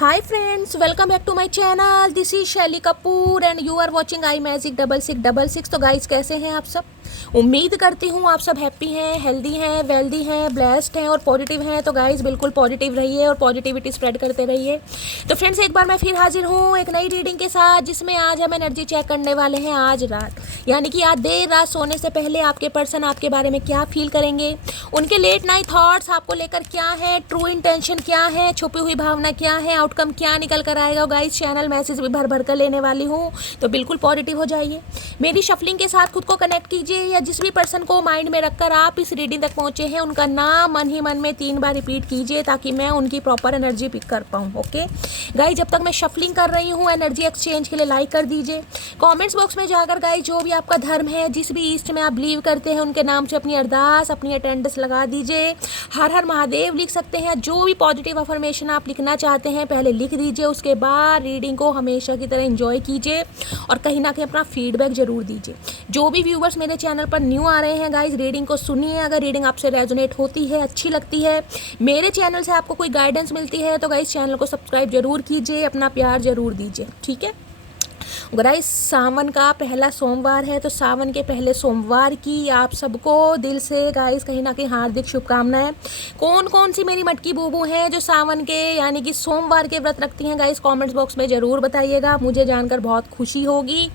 Hi friends, welcome back to my channel. This is शैली Kapoor and you are watching I magic 6666। तो guys कैसे हैं आप सब? उम्मीद करती हूँ आप सब हैप्पी हैं, हेल्दी हैं, वेल्दी हैं, ब्लेस्ड हैं और पॉजिटिव हैं। तो गाइस बिल्कुल पॉजिटिव रहिए और पॉजिटिविटी स्प्रेड करते रहिए। तो फ्रेंड्स एक बार मैं फिर हाजिर हूँ एक नई रीडिंग के साथ, जिसमें आज हम एनर्जी चेक करने वाले हैं आज रात, यानी कि आज देर रात सोने से पहले आपके पर्सन आपके बारे में क्या फील करेंगे, उनके लेट नाइट थॉट्स आपको लेकर क्या है, ट्रू इंटेंशन क्या है, छुपी हुई भावना क्या है, आउटकम क्या निकल कर आएगा। गाइस चैनल मैसेज भी भर भर कर लेने वाली हूँ, तो बिल्कुल पॉजिटिव हो जाइए। मेरी शफलिंग के साथ खुद को कनेक्ट कीजिए, या जिस भी पर्सन को माइंड में रखकर आप इस रीडिंग तक पहुंचे हैं उनका नाम मन ही मन में 3 बार रिपीट कीजिए, ताकि मैं उनकी प्रॉपर एनर्जी पिक कर पाऊँ। ओके गाइस, जब तक मैं शफलिंग कर रही हूँ एनर्जी एक्सचेंज के लिए लाइक कर दीजिए। कमेंट्स बॉक्स में जाकर गाइस जो भी आपका धर्म है, जिस भी ईस्ट में आप बिलीव करते हैं, उनके नाम से अपनी अरदास, अपनी अटेंडेंस लगा दीजिए। हर हर महादेव लिख सकते हैं। जो भी पॉजिटिव अफर्मेशन आप लिखना चाहते हैं पहले लिख दीजिए, उसके बाद रीडिंग को हमेशा की तरह एंजॉय कीजिए और कहीं ना कहीं अपना फीडबैक जरूर दीजिए। जो भी व्यूवर्स मेरे चैनल पर न्यू आ रहे हैं गाइस, रीडिंग को सुनिए। अगर रीडिंग आपसे रेजोनेट होती है, अच्छी लगती है, मेरे चैनल से आपको कोई गाइडेंस मिलती है, तो गाइस चैनल को सब्सक्राइब जरूर कीजिए, अपना प्यार जरूर दीजिए। ठीक है गाइस, सावन का पहला सोमवार है, तो सावन के पहले सोमवार की आप सबको दिल से गाइस कहीं ना कहीं हार्दिक शुभकामनाएं। कौन कौन सी मेरी मटकी बूबू हैं जो सावन के यानी कि सोमवार के व्रत रखती हैं गाइस, कमेंट्स बॉक्स में ज़रूर बताइएगा, मुझे जानकर बहुत खुशी होगी।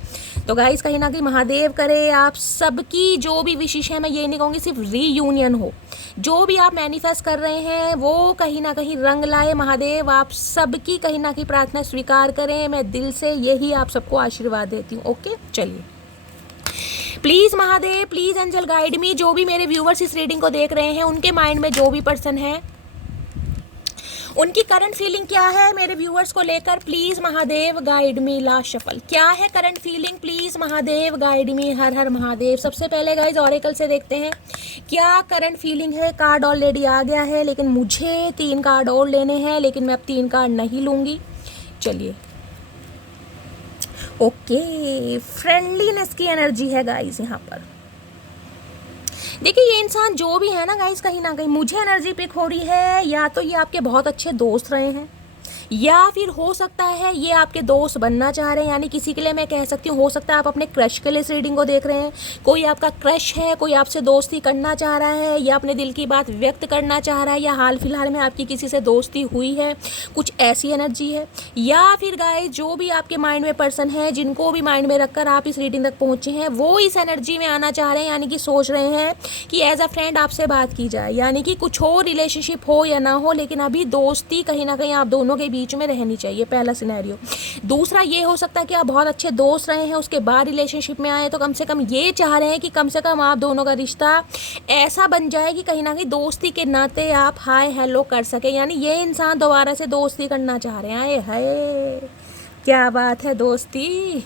तो गाइस कहीं ना कहीं महादेव करे आप सबकी जो भी विशेष है, मैं ये नहीं कहूँगी सिर्फ रीयूनियन हो, जो भी आप मैनिफेस्ट कर रहे हैं वो कहीं ना कहीं रंग लाए। महादेव आप सबकी कहीं ना कहीं प्रार्थना स्वीकार करें, मैं दिल से यही आप सबको आशीर्वाद देती हूँ। ओके चलिए, please Mahadev, please angel guide me. जो भी मेरे व्यूवर्स इस रीडिंग को देख रहे हैं उनके माइंड में जो भी पर्सन है, उनकी करंट फीलिंग क्या है मेरे व्यूअर्स को लेकर, please Mahadev guide me. Last shuffle क्या है current feeling, please Mahadev guide me. हर हर महादेव। सबसे पहले गाइज ऑरेकल से देखते हैं क्या करंट फीलिंग है। कार्ड ऑलरेडी आ गया है, लेकिन मुझे 3 कार्ड और लेने हैं, लेकिन मैं अब 3 कार्ड नहीं लूँगी। चलिए ओके, फ्रेंडलीनेस की एनर्जी है गाइज यहाँ पर। देखिए ये इंसान जो भी है ना गाइस, कहीं ना कहीं मुझे एनर्जी पिक हो रही है, या तो ये आपके बहुत अच्छे दोस्त रहे हैं, या फिर हो सकता है ये आपके दोस्त बनना चाह रहे हैं। यानी किसी के लिए मैं कह सकती हूँ, हो सकता है आप अपने क्रश के लिए इस रीडिंग को देख रहे हैं। कोई आपका क्रश है, कोई आपसे दोस्ती करना चाह रहा है, या अपने दिल की बात व्यक्त करना चाह रहा है, या हाल फिलहाल में आपकी किसी से दोस्ती हुई है, कुछ ऐसी एनर्जी है। या फिर गाइस जो भी आपके माइंड में पर्सन है, जिनको भी माइंड में रखकर आप इस रीडिंग तक पहुँचे हैं, वो इस एनर्जी में आना चाह रहे हैं, यानी कि सोच रहे हैं कि एज अ फ्रेंड आपसे बात की जाए, यानी कि कुछ हो रिलेशनशिप हो या ना हो, लेकिन अभी दोस्ती कहीं ना कहीं आप दोनों के बीच में रहनी चाहिए। पहला सिनेरियो। दूसरा ये हो सकता है कि आप बहुत अच्छे दोस्त रहे हैं, उसके बाद रिलेशनशिप में आए, तो कम से कम ये चाह रहे हैं कि कम से कम आप दोनों का रिश्ता ऐसा बन जाए कि कहीं ना कहीं दोस्ती के नाते आप हाय हेलो कर सके। यानी ये इंसान दोबारा से दोस्ती करना चाह रहे हैं। हाय क्या बात है दोस्ती।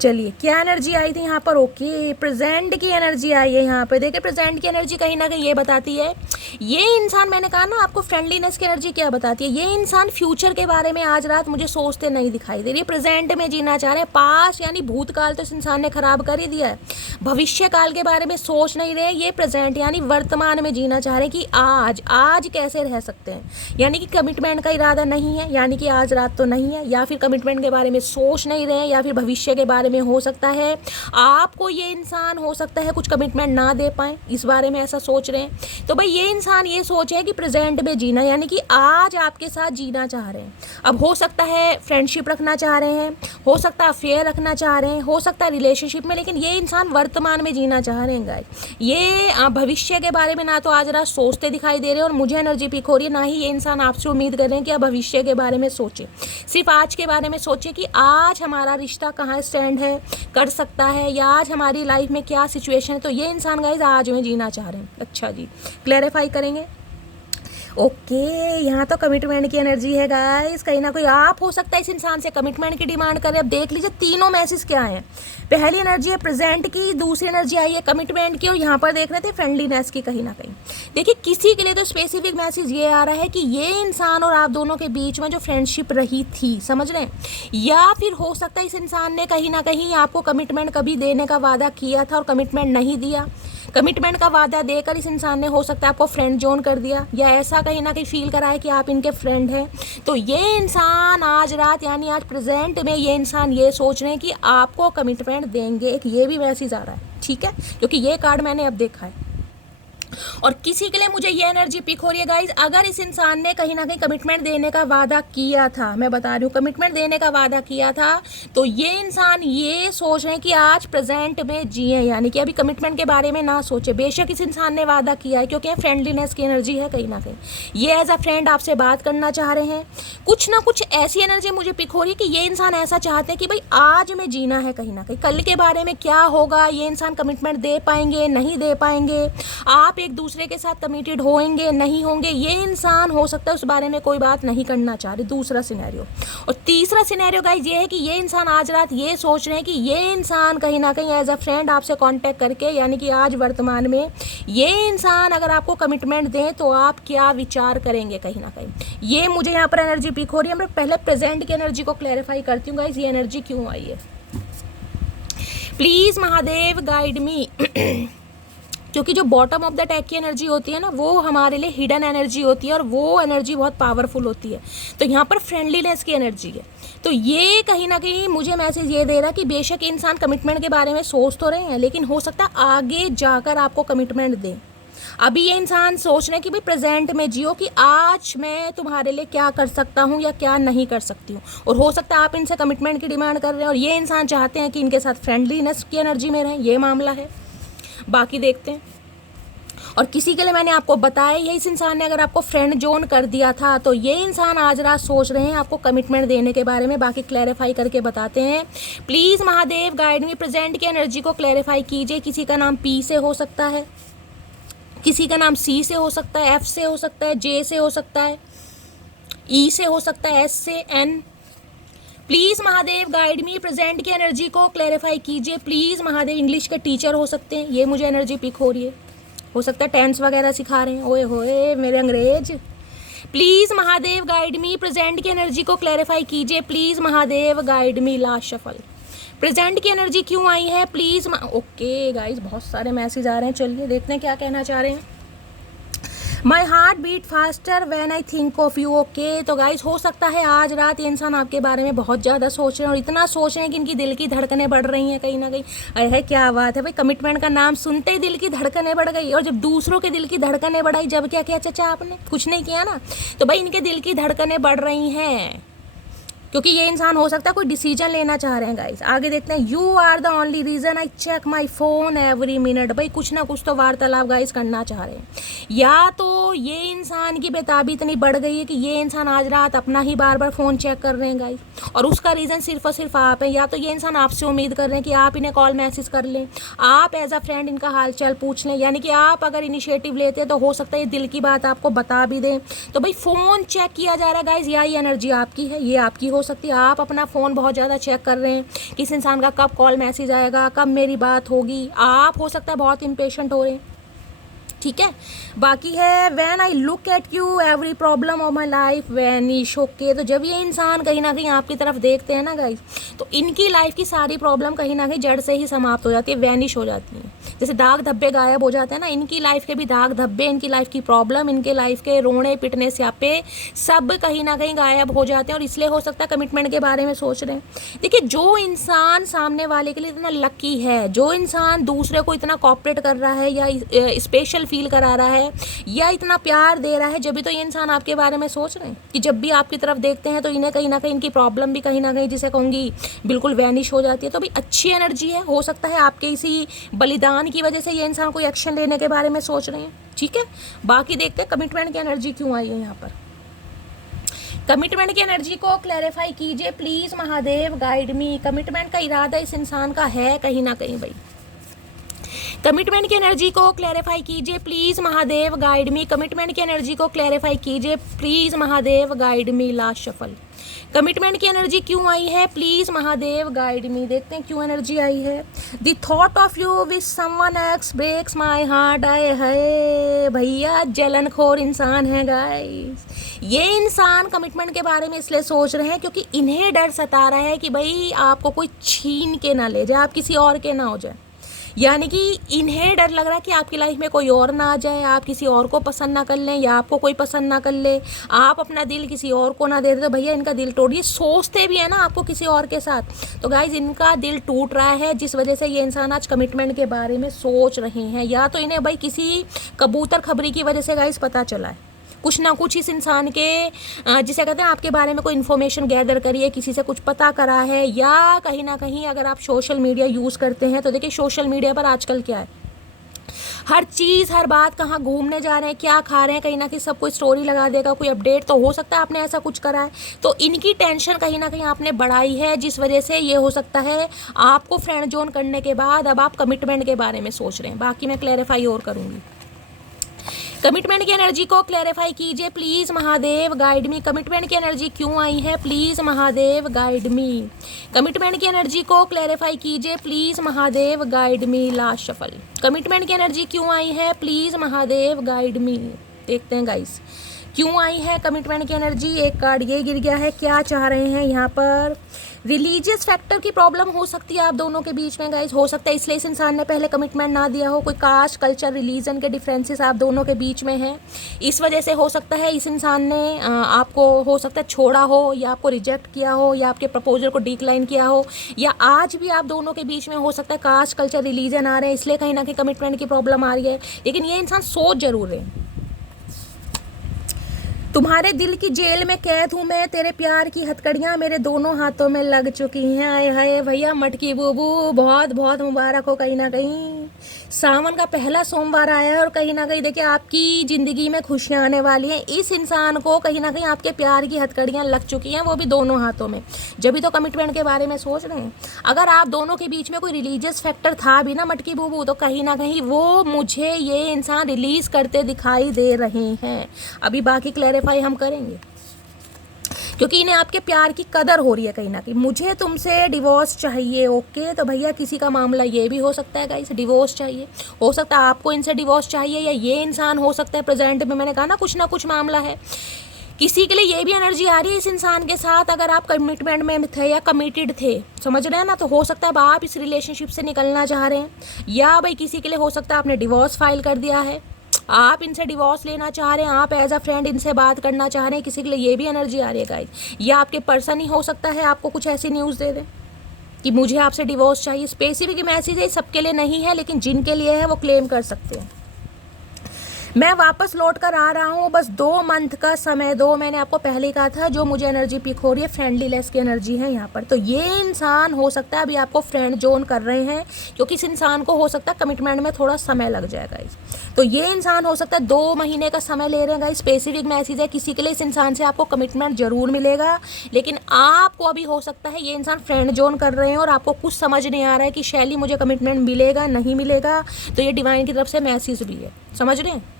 चलिए क्या एनर्जी आई थी यहाँ पर। ओके, प्रेजेंट की एनर्जी आई है यहाँ पे। देखिए प्रेजेंट की एनर्जी कहीं ना कहीं ये बताती है, ये इंसान, मैंने कहा ना आपको फ्रेंडलीनेस की एनर्जी क्या बताती है, ये इंसान फ्यूचर के बारे में आज रात मुझे सोचते नहीं दिखाई दे रही है। प्रेजेंट में जीना चाह रहे हैं। पास्ट यानी भूतकाल तो इस इंसान ने खराब कर ही दिया है, भविष्य काल के बारे में सोच नहीं रहे। ये प्रेजेंट यानी वर्तमान में जीना चाह रहे हैं कि आज कैसे रह सकते हैं। यानी कि कमिटमेंट का इरादा नहीं है, यानी कि आज रात तो नहीं है, या फिर कमिटमेंट के बारे में सोच नहीं रहे, या फिर भविष्य के बारे में हो सकता है आपको ये इंसान हो सकता है कुछ कमिटमेंट ना दे पाए, इस बारे में ऐसा सोच रहे हैं। तो भाई ये इंसान ये सोचे कि प्रेजेंट में जीना, यानी कि आज आपके साथ जीना चाह रहे हैं। अब हो सकता है फ्रेंडशिप रखना चाह रहे हैं, हो सकता है अफेयर रखना चाह रहे हैं, हो सकता है रिलेशनशिप में, लेकिन ये इंसान वर्तमान में जीना चाह रहे हैं गाइस। ये भविष्य के बारे में ना तो आज रात सोचते दिखाई दे रहे हैं, और मुझे एनर्जी पिक हो रही है, ना ही ये इंसान आपसे उम्मीद कर रहे हैं कि आप भविष्य के बारे में सोचें। सिर्फ आज के बारे में सोचें कि आज हमारा रिश्ता कहाँ स्टैंड कर सकता है, या आज हमारी लाइफ में क्या सिचुएशन है। तो ये इंसान गाइस आज में जीना चाह रहे हैं। अच्छा जी, क्लैरिफाई करेंगे। ओके यहाँ तो कमिटमेंट की एनर्जी है गाइस। कहीं ना कहीं आप हो सकता है इस इंसान से कमिटमेंट की डिमांड करें। अब देख लीजिए तीनों मैसेज क्या हैं। पहली एनर्जी है प्रेजेंट की, दूसरी एनर्जी आई है कमिटमेंट की, और यहाँ पर देख रहे थे फ्रेंडलीनेस की। कहीं ना कहीं देखिए किसी के लिए तो स्पेसिफिक मैसेज ये आ रहा है कि ये इंसान और आप दोनों के बीच में जो फ्रेंडशिप रही थी, समझ रहे हैं, या फिर हो सकता है इस इंसान ने कहीं ना कहीं आपको कमिटमेंट कभी देने का वादा किया था और कमिटमेंट नहीं दिया। कमिटमेंट का वादा देकर इस इंसान ने हो सकता है आपको फ्रेंड जोन कर दिया, या ऐसा कहीं ना कहीं फील कराए कि आप इनके फ्रेंड हैं। तो ये इंसान आज रात यानी आज प्रेजेंट में ये इंसान ये सोच रहे हैं कि आपको कमिटमेंट देंगे। एक ये भी मैसेज आ रहा है, ठीक है, क्योंकि ये कार्ड मैंने अब देखा है। और किसी के लिए मुझे ये एनर्जी पिक हो रही है गाइज, अगर इस इंसान ने कहीं ना कहीं कमिटमेंट देने का वादा किया था, मैं बता रही हूँ कमिटमेंट देने का वादा किया था, तो ये इंसान ये सोच रहे हैं कि आज प्रेजेंट में जिए, यानी कि अभी कमिटमेंट के बारे में ना सोचे। बेशक इस इंसान ने वादा किया है, क्योंकि फ्रेंडलीनेस की एनर्जी है कहीं ना कहीं, ये एज अ फ्रेंड आपसे बात करना चाह रहे हैं। कुछ ना कुछ ऐसी एनर्जी मुझे पिक हो रही है कि ये इंसान ऐसा चाहते हैं कि भाई आज में जीना है, कहीं ना कहीं कल के बारे में क्या होगा, ये इंसान कमिटमेंट दे पाएंगे नहीं दे पाएंगे, आप एक दूसरे के साथ कमिटेड होंगे नहीं होंगे, ये इंसान हो सकता है उस बारे में कोई बात नहीं करना चाह रहे। दूसरा सिनेरियो। और तीसरा सिनेरियो गाइस ये है कि ये इंसान आज रात ये सोच रहे हैं कि ये इंसान कहीं ना कहीं एज अ फ्रेंड आपसे कांटेक्ट करके, यानी कि आज वर्तमान में ये इंसान अगर आपको कमिटमेंट दें तो आप क्या विचार करेंगे, कहीं ना कहीं ये मुझे यहाँ पर एनर्जी पिक हो रही है। मैं पहले प्रेजेंट की एनर्जी को क्लैरिफाई करती हूँ गाइस, ये एनर्जी क्यों आई है। प्लीज महादेव गाइड मी क्योंकि जो बॉटम ऑफ द टैग की एनर्जी होती है ना, वो हमारे लिए हिडन एनर्जी होती है और वो एनर्जी बहुत पावरफुल होती है। तो यहाँ पर फ्रेंडलीनेस की एनर्जी है। तो ये कहीं ना कहीं मुझे मैसेज ये दे रहा है कि बेशक इंसान कमिटमेंट के बारे में सोच तो रहे हैं, लेकिन हो सकता है आगे जाकर आपको कमिटमेंट दें। अभी ये इंसान सोच रहे हैं कि भाई प्रेजेंट में जियो, कि आज मैं तुम्हारे लिए क्या कर सकता हूँ या क्या नहीं कर सकती हूँ। और हो सकता है आप इनसे कमिटमेंट की डिमांड कर रहे हैं और ये इंसान चाहते हैं कि इनके साथ फ्रेंडलीनेस की एनर्जी में रहें, ये मामला है। बाकी देखते हैं। और किसी के लिए मैंने आपको बताया ही, इस इंसान ने अगर आपको फ्रेंड जोन कर दिया था, तो ये इंसान आज रात सोच रहे हैं आपको कमिटमेंट देने के बारे में। बाकी क्लैरिफाई करके बताते हैं। Please Mahadev guide me, present की एनर्जी को क्लैरिफाई कीजिए। किसी का नाम पी से हो सकता है, किसी का नाम सी से हो सकता है, एफ से हो सकता है, जे से हो सकता है, ई से हो सकता है, एस से, N. Please Mahadev guide me, present की एनर्जी को क्लैरिफाई कीजिए। प्लीज़ महादेव, इंग्लिश के टीचर हो सकते हैं, ये मुझे एनर्जी पिक हो रही है। हो सकता है टेंस वगैरह सिखा रहे हैं। ओए होए मेरे अंग्रेज। Please Mahadev guide me, present की एनर्जी को क्लैरिफाई कीजिए। Please Mahadev guide me, last shuffle. Present की एनर्जी क्यों आई है प्लीज़। ओके गाइज, बहुत सारे मैसेज आ रहे हैं, चलिए देखते हैं क्या कहना चाह रहे हैं। My heart beat faster when I think of you. Okay, तो गाइज हो सकता है आज रात ये इंसान आपके बारे में बहुत ज़्यादा सोच रहे हैं, और इतना सोच रहे हैं कि इनकी दिल की धड़कनें बढ़ रही हैं कहीं ना कहीं। अरे क्या बात है भाई, कमिटमेंट का नाम सुनते ही दिल की धड़कनें बढ़ गई। और जब दूसरों के दिल की धड़कनें बढ़ाई, जब क्या किया चाचा आपने, कुछ नहीं किया ना, तो भाई इनके दिल की धड़कनें बढ़ रही हैं, क्योंकि ये इंसान हो सकता है कोई डिसीजन लेना चाह रहे हैं गाइस। आगे देखते हैं। You are the only reason I check my phone every minute. भाई कुछ ना कुछ तो वार्तालाप गाइस करना चाह रहे हैं, या तो ये इंसान की बेताबी इतनी बढ़ गई है कि ये इंसान आज रात अपना ही बार बार फ़ोन चेक कर रहे हैं गाइस, और उसका रीज़न सिर्फ और सिर्फ आप हैं। या तो ये इंसान आपसे उम्मीद कर रहे हैं कि आप इन्हें कॉल मैसेज कर लें, आप एज अ फ्रेंड इनका हाल चाल पूछ लें, यानी कि आप अगर इनिशिएटिव लेते हैं तो हो सकता है ये दिल की बात आपको बता भी दें। तो भाई फ़ोन चेक किया जा रहा है गाइस, या ये एनर्जी आपकी है, ये आपकी हो सकती है। आप अपना फ़ोन बहुत ज़्यादा चेक कर रहे हैं, किस इंसान का कब कॉल मैसेज आएगा, कब मेरी बात होगी। आप हो सकता है बहुत इम्पेशेंट हो रहे हैं, ठीक है। बाकी है when I look at you every problem of my life vanish. Okay, तो जब ये इंसान कहीं ना कहीं आपकी तरफ देखते हैं ना गाइस, तो इनकी लाइफ की सारी प्रॉब्लम कहीं ना कहीं जड़ से ही समाप्त हो जाती है, वैनिश हो जाती है। जैसे दाग धब्बे गायब हो जाते हैं ना, इनकी लाइफ के भी दाग धब्बे, इनकी लाइफ की प्रॉब्लम, इनके लाइफ के रोने पिटने स्यापे सब कहीं ना कहीं गायब हो जाते हैं। और इसलिए हो सकता है कमिटमेंट के बारे में सोच रहे हैं। देखिए, जो इंसान सामने वाले के लिए इतना लकी है, जो इंसान दूसरे को इतना कॉपरेट कर रहा है या स्पेशल फील करा रहा है या इतना प्यार दे रहा है, जब भी तो ये इंसान आपके बारे में सोच रहे हैं कि जब भी आपकी तरफ देखते हैं तो इन्हें कहीं ना कहीं इनकी प्रॉब्लम भी कहीं ना कहीं, जिसे कहूँगी, बिल्कुल वैनिश हो जाती है। तो भाई अच्छी एनर्जी है। हो सकता है आपके इसी बलिदान की वजह से ये इंसान कोई एक्शन लेने के बारे में सोच रहे हैं, ठीक है। बाकी देखते हैं कमिटमेंट की एनर्जी क्यों आई है यहाँ पर। कमिटमेंट की एनर्जी को क्लैरिफाई कीजिए please Mahadev guide me. Commitment का इरादा इस इंसान का है कहीं ना कहीं भाई। कमिटमेंट की एनर्जी को क्लैरिफाई कीजिए please Mahadev guide me. Commitment की एनर्जी को क्लैरिफाई कीजिए please Mahadev guide me, last shuffle. Commitment की एनर्जी क्यों आई है प्लीज़ महादेव गाइड मी। देखते हैं क्यों एनर्जी आई है। The thought of you with someone else breaks my heart. आए है भैया, जलनखोर इंसान है गाइस। ये इंसान कमिटमेंट के बारे में इसलिए सोच रहे हैं क्योंकि इन्हें डर सता रहा है कि भाई आपको कोई छीन के ना ले जाए, आप किसी और के ना हो जाए। यानी कि इन्हें डर लग रहा है कि आपकी लाइफ में कोई और ना आ जाए, आप किसी और को पसंद ना कर लें या आपको कोई पसंद ना कर ले, आप अपना दिल किसी और को ना दे दे। तो भैया इनका दिल तोड़िए, सोचते भी है ना आपको किसी और के साथ। तो गाइज इनका दिल टूट रहा है, जिस वजह से ये इंसान आज कमिटमेंट के बारे में सोच रहे हैं। या तो इन्हें भाई किसी कबूतर खबरी की वजह से गाइज पता चला है कुछ ना कुछ इस इंसान के, जिसे कहते हैं आपके बारे में कोई इन्फॉर्मेशन गैदर करी है, किसी से कुछ पता करा है, या कहीं ना कहीं अगर आप सोशल मीडिया यूज़ करते हैं तो देखिए सोशल मीडिया पर आजकल क्या है, हर चीज़ हर बात, कहाँ घूमने जा रहे हैं, क्या खा रहे हैं, कहीं ना कहीं सब कोई स्टोरी लगा देगा, कोई अपडेट। तो हो सकता है आपने ऐसा कुछ करा है, तो इनकी टेंशन कहीं ना कहीं आपने बढ़ाई है, जिस वजह से ये हो सकता है आपको फ्रेंड जोन करने के बाद अब आप कमिटमेंट के बारे में सोच रहे हैं। बाकी मैं क्लैरिफाई और करूँगी। कमिटमेंट की एनर्जी को क्लैरिफाई कीजिए please Mahadev, guide me. Commitment की एनर्जी क्यों आई है, please Mahadev guide me. Commitment की एनर्जी को क्लैरिफाई कीजिए please Mahadev guide me. Last shuffle. Commitment की एनर्जी क्यों आई है, प्लीज़ महादेव गाइड मी। देखते हैं गाइस क्यों आई है कमिटमेंट की एनर्जी। एक कार्ड ये गिर गया है, क्या चाह रहे हैं यहाँ पर। रिलीजियस फैक्टर की प्रॉब्लम हो सकती है आप दोनों के बीच में गाइज, हो सकता है इसलिए इस इंसान ने पहले कमिटमेंट ना दिया हो। कोई कास्ट कल्चर रिलीजन के डिफरेंसेस आप दोनों के बीच में हैं, इस वजह से हो सकता है इस इंसान ने आपको हो सकता है छोड़ा हो, या आपको रिजेक्ट किया हो, या आपके प्रपोजल को डिक्लाइन किया हो, या आज भी आप दोनों के बीच में हो सकता है कास्ट कल्चर रिलीजन आ रहे हैं, इसलिए कहीं ना कहीं कमिटमेंट की प्रॉब्लम आ रही है। लेकिन ये इंसान सोच जरूर है। तुम्हारे दिल की जेल में कैद हूँ मैं, तेरे प्यार की हथकड़ियाँ मेरे दोनों हाथों में लग चुकी हैं। आए हाय भैया मटकी बूबू, बहुत बहुत मुबारक हो। कहीं ना कहीं सावन का पहला सोमवार आया है और कहीं ना कहीं देखिए आपकी ज़िंदगी में खुशियाँ आने वाली हैं। इस इंसान को कहीं ना कहीं आपके प्यार की हथकड़ियाँ लग चुकी हैं, वो भी दोनों हाथों में, जब भी तो कमिटमेंट के बारे में सोच रहे हैं। अगर आप दोनों के बीच में कोई रिलीजियस फैक्टर था भी ना मटकी बूबू, तो कहीं ना कहीं वो मुझे ये इंसान रिलीज़ करते दिखाई दे रहे हैं। अभी बाकी क्लैरिफाई हम करेंगे, क्योंकि इन्हें आपके प्यार की कदर हो रही है कहीं ना कहीं। मुझे तुमसे डिवोर्स चाहिए, ओके। तो भैया किसी का मामला ये भी हो सकता है गाइस, डिवोर्स चाहिए। हो सकता है आपको इनसे डिवोर्स चाहिए, या ये इंसान हो सकता है प्रेजेंट में, मैंने कहा ना कुछ मामला है। किसी के लिए ये भी एनर्जी आ रही है इस इंसान के साथ, अगर आप कमिटमेंट में थे या कमिटेड थे, समझ रहे हैं ना, तो हो सकता है अब आप इस रिलेशनशिप से निकलना चाह रहे हैं। या भाई किसी के लिए हो सकता है आपने डिवोर्स फाइल कर दिया है, आप इनसे डिवोर्स लेना चाह रहे हैं, आप एज अ फ्रेंड इनसे बात करना चाह रहे हैं। किसी के लिए ये भी एनर्जी आ रही है गाइस। या आपके पर्सन ही हो सकता है आपको कुछ ऐसी न्यूज़ दे दें कि मुझे आपसे डिवोर्स चाहिए। स्पेसिफिक मैसेज है, सबके लिए नहीं है, लेकिन जिनके लिए है वो क्लेम कर सकते हैं। मैं वापस लौट कर आ रहा हूँ, बस 2 मंथ का समय दो। मैंने आपको पहले ही कहा था जो मुझे एनर्जी पिक हो रही है फ्रेंडलीनेस की एनर्जी है यहाँ पर। तो ये इंसान हो सकता है अभी आपको फ्रेंड जोन कर रहे हैं, क्योंकि इस इंसान को हो सकता है कमिटमेंट में थोड़ा समय लग जाएगा। तो ये इंसान हो सकता है 2 महीने का समय ले रहे हैं। स्पेसिफिक मैसेज है, किसी के लिए इस इंसान से आपको कमिटमेंट जरूर मिलेगा, लेकिन आपको अभी हो सकता है ये इंसान फ्रेंड जोन कर रहे हैं और आपको कुछ समझ नहीं आ रहा है कि शैली मुझे कमिटमेंट मिलेगा नहीं मिलेगा। तो ये डिवाइन की तरफ से मैसेज भी है, समझ रहे हैं।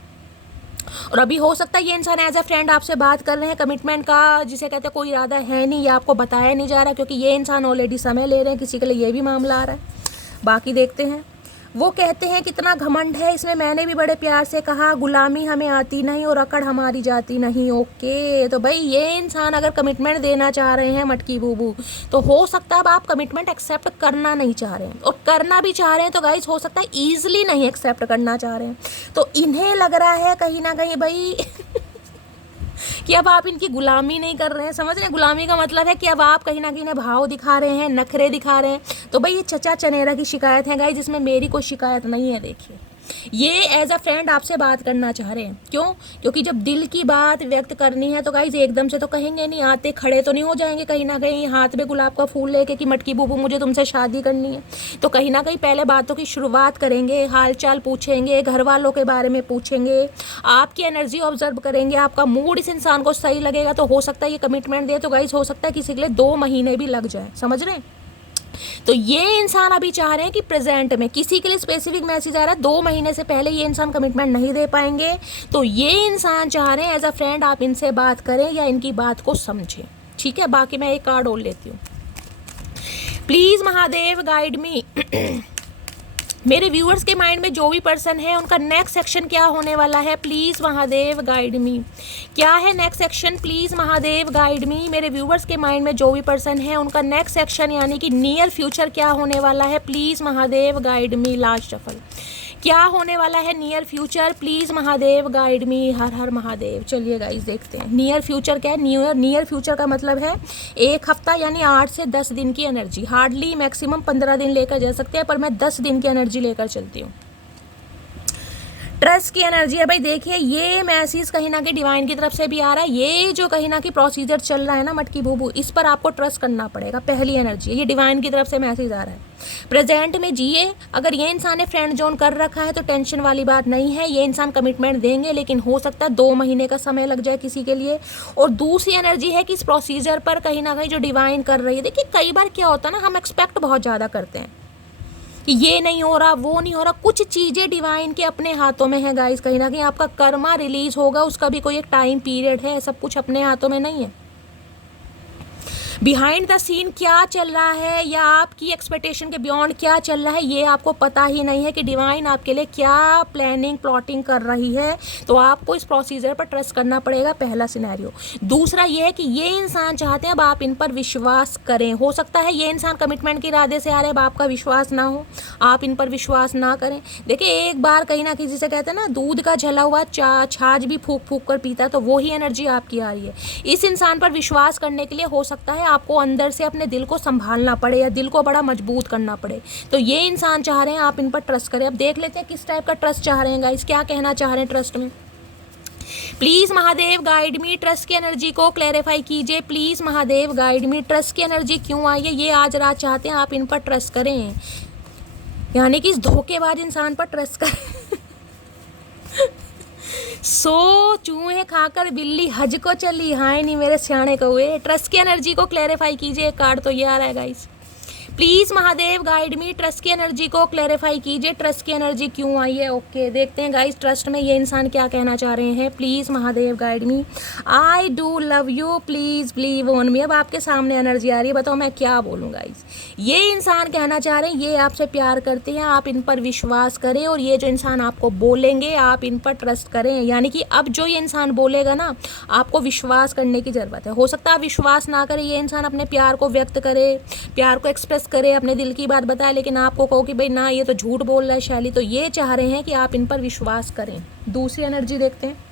और अभी हो सकता है ये इंसान एज अ फ्रेंड आपसे बात कर रहे हैं, कमिटमेंट का जिसे कहते हैं कोई इरादा है नहीं, या आपको बताया नहीं जा रहा, क्योंकि ये इंसान ऑलरेडी समय ले रहे हैं। किसी के लिए ये भी मामला आ रहा है। बाकी देखते हैं। वो कहते हैं कितना घमंड है इसमें, मैंने भी बड़े प्यार से कहा, गुलामी हमें आती नहीं और अकड़ हमारी जाती नहीं, ओके। तो भाई ये इंसान अगर कमिटमेंट देना चाह रहे हैं मटकी बूबू, तो हो सकता है अब आप कमिटमेंट एक्सेप्ट करना नहीं चाह रहे हैं, और करना भी चाह रहे हैं तो गाइस हो सकता है ईजिली नहीं एक्सेप्ट करना चाह रहे हैं। तो इन्हें लग रहा है कहीं ना कहीं भाई कि अब आप इनकी गुलामी नहीं कर रहे हैं, समझ रहे हैं। गुलामी का मतलब है कि अब आप कहीं ना कहीं भाव दिखा रहे हैं, नखरे दिखा रहे हैं। तो भाई ये चचा चनेरा की शिकायत है गाइस, जिसमें मेरी कोई शिकायत नहीं है। देखिए ये एज अ फ्रेंड आपसे बात करना चाह रहे हैं, क्यों? क्योंकि जब दिल की बात व्यक्त करनी है तो गाइस एकदम से तो कहेंगे नहीं, आते खड़े तो नहीं हो जाएंगे कहीं ना कहीं हाथ में गुलाब का फूल लेके कि मटकी बूबू मुझे तुमसे शादी करनी है। तो कहीं ना कहीं पहले बातों की शुरुआत करेंगे, हाल चाल पूछेंगे, घर वालों के बारे में पूछेंगे, आपकी एनर्जी ऑब्जर्व करेंगे, आपका मूड इस इंसान को सही लगेगा तो हो सकता है ये कमिटमेंट दे। तो गाइस हो सकता है किसी के लिए 2 महीने भी लग जाए, समझ रहे हैं। तो ये इंसान अभी चाह रहे हैं कि प्रेजेंट में किसी के लिए स्पेसिफिक मैसेज आ रहा है, 2 महीने से पहले ये इंसान कमिटमेंट नहीं दे पाएंगे। तो ये इंसान चाह रहे हैं एज अ फ्रेंड आप इनसे बात करें या इनकी बात को समझें, ठीक है। बाकी मैं एक कार्ड और लेती हूँ। प्लीज महादेव गाइड मी। मेरे व्यूअर्स के माइंड में जो भी पर्सन है उनका नेक्स्ट सेक्शन क्या होने वाला है, प्लीज़ महादेव गाइड मी। क्या है next section, please Mahadev guide मी। मेरे व्यूअर्स के माइंड में जो भी पर्सन है उनका नेक्स्ट सेक्शन यानी कि नियर फ्यूचर क्या होने वाला है, please Mahadev guide me. Last shuffle, क्या होने वाला है near future, please Mahadev guide me. हर हर महादेव। चलिए गाइस देखते हैं नियर फ्यूचर क्या है। नियर फ्यूचर का मतलब है 1 हफ्ता यानी 8 से 10 दिन की एनर्जी। हार्डली मैक्सिमम 15 दिन लेकर जा सकते हैं, पर मैं 10 दिन की एनर्जी लेकर चलती हूँ। ट्रस्ट की एनर्जी है भाई। देखिए ये मैसेज कहीं ना कहीं डिवाइन की तरफ से भी आ रहा है। ये जो कहीं ना कहीं प्रोसीजर चल रहा है ना मटकी बूबू, इस पर आपको ट्रस्ट करना पड़ेगा। पहली एनर्जी ये डिवाइन की तरफ से मैसेज आ रहा है। प्रेजेंट में जिए। अगर ये इंसान ने फ्रेंड जोन कर रखा है तो टेंशन वाली बात नहीं है, ये इंसान कमिटमेंट देंगे, लेकिन हो सकता है 2 महीने का समय लग जाए किसी के लिए। और दूसरी एनर्जी है कि इस प्रोसीजर पर कहीं ना कहीं जो डिवाइन कर रही है, देखिए कई बार क्या होता है ना, हम एक्सपेक्ट बहुत ज़्यादा करते हैं कि ये नहीं हो रहा, वो नहीं हो रहा। कुछ चीज़ें डिवाइन के अपने हाथों में है गाइस। कहीं ना कहीं आपका कर्मा रिलीज होगा, उसका भी कोई एक टाइम पीरियड है। सब कुछ अपने हाथों में नहीं है। बिहाइंड द सीन क्या चल रहा है या आपकी एक्सपेक्टेशन के बियॉन्ड क्या चल रहा है, ये आपको पता ही नहीं है कि डिवाइन आपके लिए क्या प्लानिंग प्लॉटिंग कर रही है। तो आपको इस प्रोसीजर पर ट्रस्ट करना पड़ेगा, पहला सिनेरियो। दूसरा ये है कि ये इंसान चाहते हैं अब आप इन पर विश्वास करें। हो सकता है ये इंसान कमिटमेंट के इरादे से आ रहे हैं, अब आपका विश्वास ना हो, आप इन पर विश्वास ना करें। देखिए एक बार कहीं ना कहीं जिसे कहते हैं ना, दूध का जला हुआ छाछ भी फूक फूक कर पीता है, तो वो ही एनर्जी आपकी आ रही है। इस इंसान पर विश्वास करने के लिए हो सकता है आपको अंदर से अपने दिल को संभालना पड़े या दिल को बड़ा मजबूत करना पड़े। तो ये इंसान चाह रहे हैं आप इन पर ट्रस्ट करें। अब देख लेते हैं किस टाइप का ट्रस्ट चाह रहे हैं गाइस, क्या कहना चाह रहे हैं ट्रस्ट में। Please Mahadev guide me. Trust की एनर्जी को क्लैरिफाई कीजिए। Please Mahadev guide me. Trust की एनर्जी क्यों आई है, ये आज रात चाहते हैं आप इन पर ट्रस्ट करें, यानी कि इस धोखेबाज इंसान पर ट्रस्ट करें। चूहे खाकर बिल्ली हज को चली, हाय नहीं मेरे सियाने कौए। ट्रस्ट की एनर्जी को क्लैरिफाई कीजिए। कार्ड तो ये आ रहा है guys. Please Mahadev guide me. Trust की एनर्जी को क्लैरिफाई कीजिए। ट्रस्ट की एनर्जी क्यों आई है। ओके देखते हैं गाइस ट्रस्ट में ये इंसान क्या कहना चाह रहे हैं। Please Mahadev guide me. I do love you, please believe on me. अब आपके सामने एनर्जी आ रही है, बताओ मैं क्या बोलूँ गाइस। ये इंसान कहना चाह रहे हैं ये आपसे प्यार करते हैं, आप इन पर विश्वास करें, और ये जो इंसान आपको बोलेंगे आप इन पर ट्रस्ट करें। यानी कि अब जो ये इंसान बोलेगा ना, आपको विश्वास करने की ज़रूरत है। हो सकता है आप विश्वास ना करें, ये इंसान अपने प्यार को व्यक्त करे, प्यार को एक्सप्रेस करे, अपने दिल की बात बताए, लेकिन आपको कहो कि भाई ना ये तो झूठ बोल रहा है शैली। तो ये चाह रहे हैं कि आप इन पर विश्वास करें। दूसरी एनर्जी देखते हैं।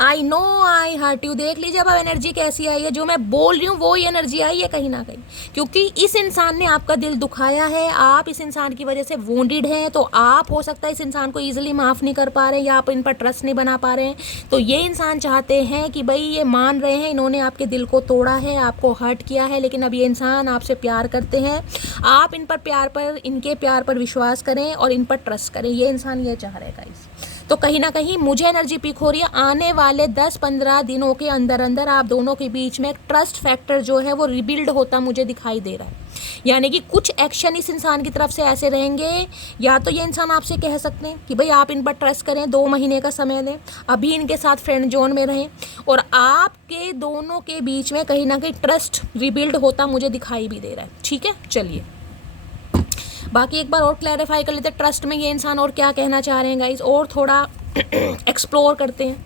I know I hurt you. देख लीजिए अब एनर्जी कैसी आई है, जो मैं बोल रही हूँ वो ही एनर्जी आई है कहीं ना कहीं, क्योंकि इस इंसान ने आपका दिल दुखाया है, आप इस इंसान की वजह से वोंडेड हैं। तो आप हो सकता है इस इंसान को ईजिली माफ़ नहीं कर पा रहे हैं या आप इन पर ट्रस्ट नहीं बना पा रहे हैं। तो ये इंसान चाहते हैं कि भाई ये मान रहे हैं इन्होंने आपके दिल को तोड़ा है, आपको हर्ट किया है, लेकिन अब ये इंसान आपसे प्यार करते हैं। आप इन पर इनके प्यार पर विश्वास करें और इन पर ट्रस्ट करें। ये इंसान ये चाह रहे हैं गाइस। तो कहीं ना कहीं मुझे एनर्जी पिक हो रही है, आने वाले 10-15 दिनों के अंदर अंदर आप दोनों के बीच में एक ट्रस्ट फैक्टर जो है वो रिबिल्ड होता मुझे दिखाई दे रहा है। यानी कि कुछ एक्शन इस इंसान की तरफ से ऐसे रहेंगे, या तो ये इंसान आपसे कह सकते हैं कि भाई आप इन पर ट्रस्ट करें, 2 महीने का समय दें, अभी इनके साथ फ्रेंड जोन में रहें, और आपके दोनों के बीच में कहीं ना कहीं ट्रस्ट रिबिल्ड होता मुझे दिखाई भी दे रहा है। ठीक है, चलिए बाकी एक बार और क्लैरिफाई कर लेते हैं ट्रस्ट में ये इंसान और क्या कहना चाह रहे हैं गाइस, और थोड़ा एक्सप्लोर करते हैं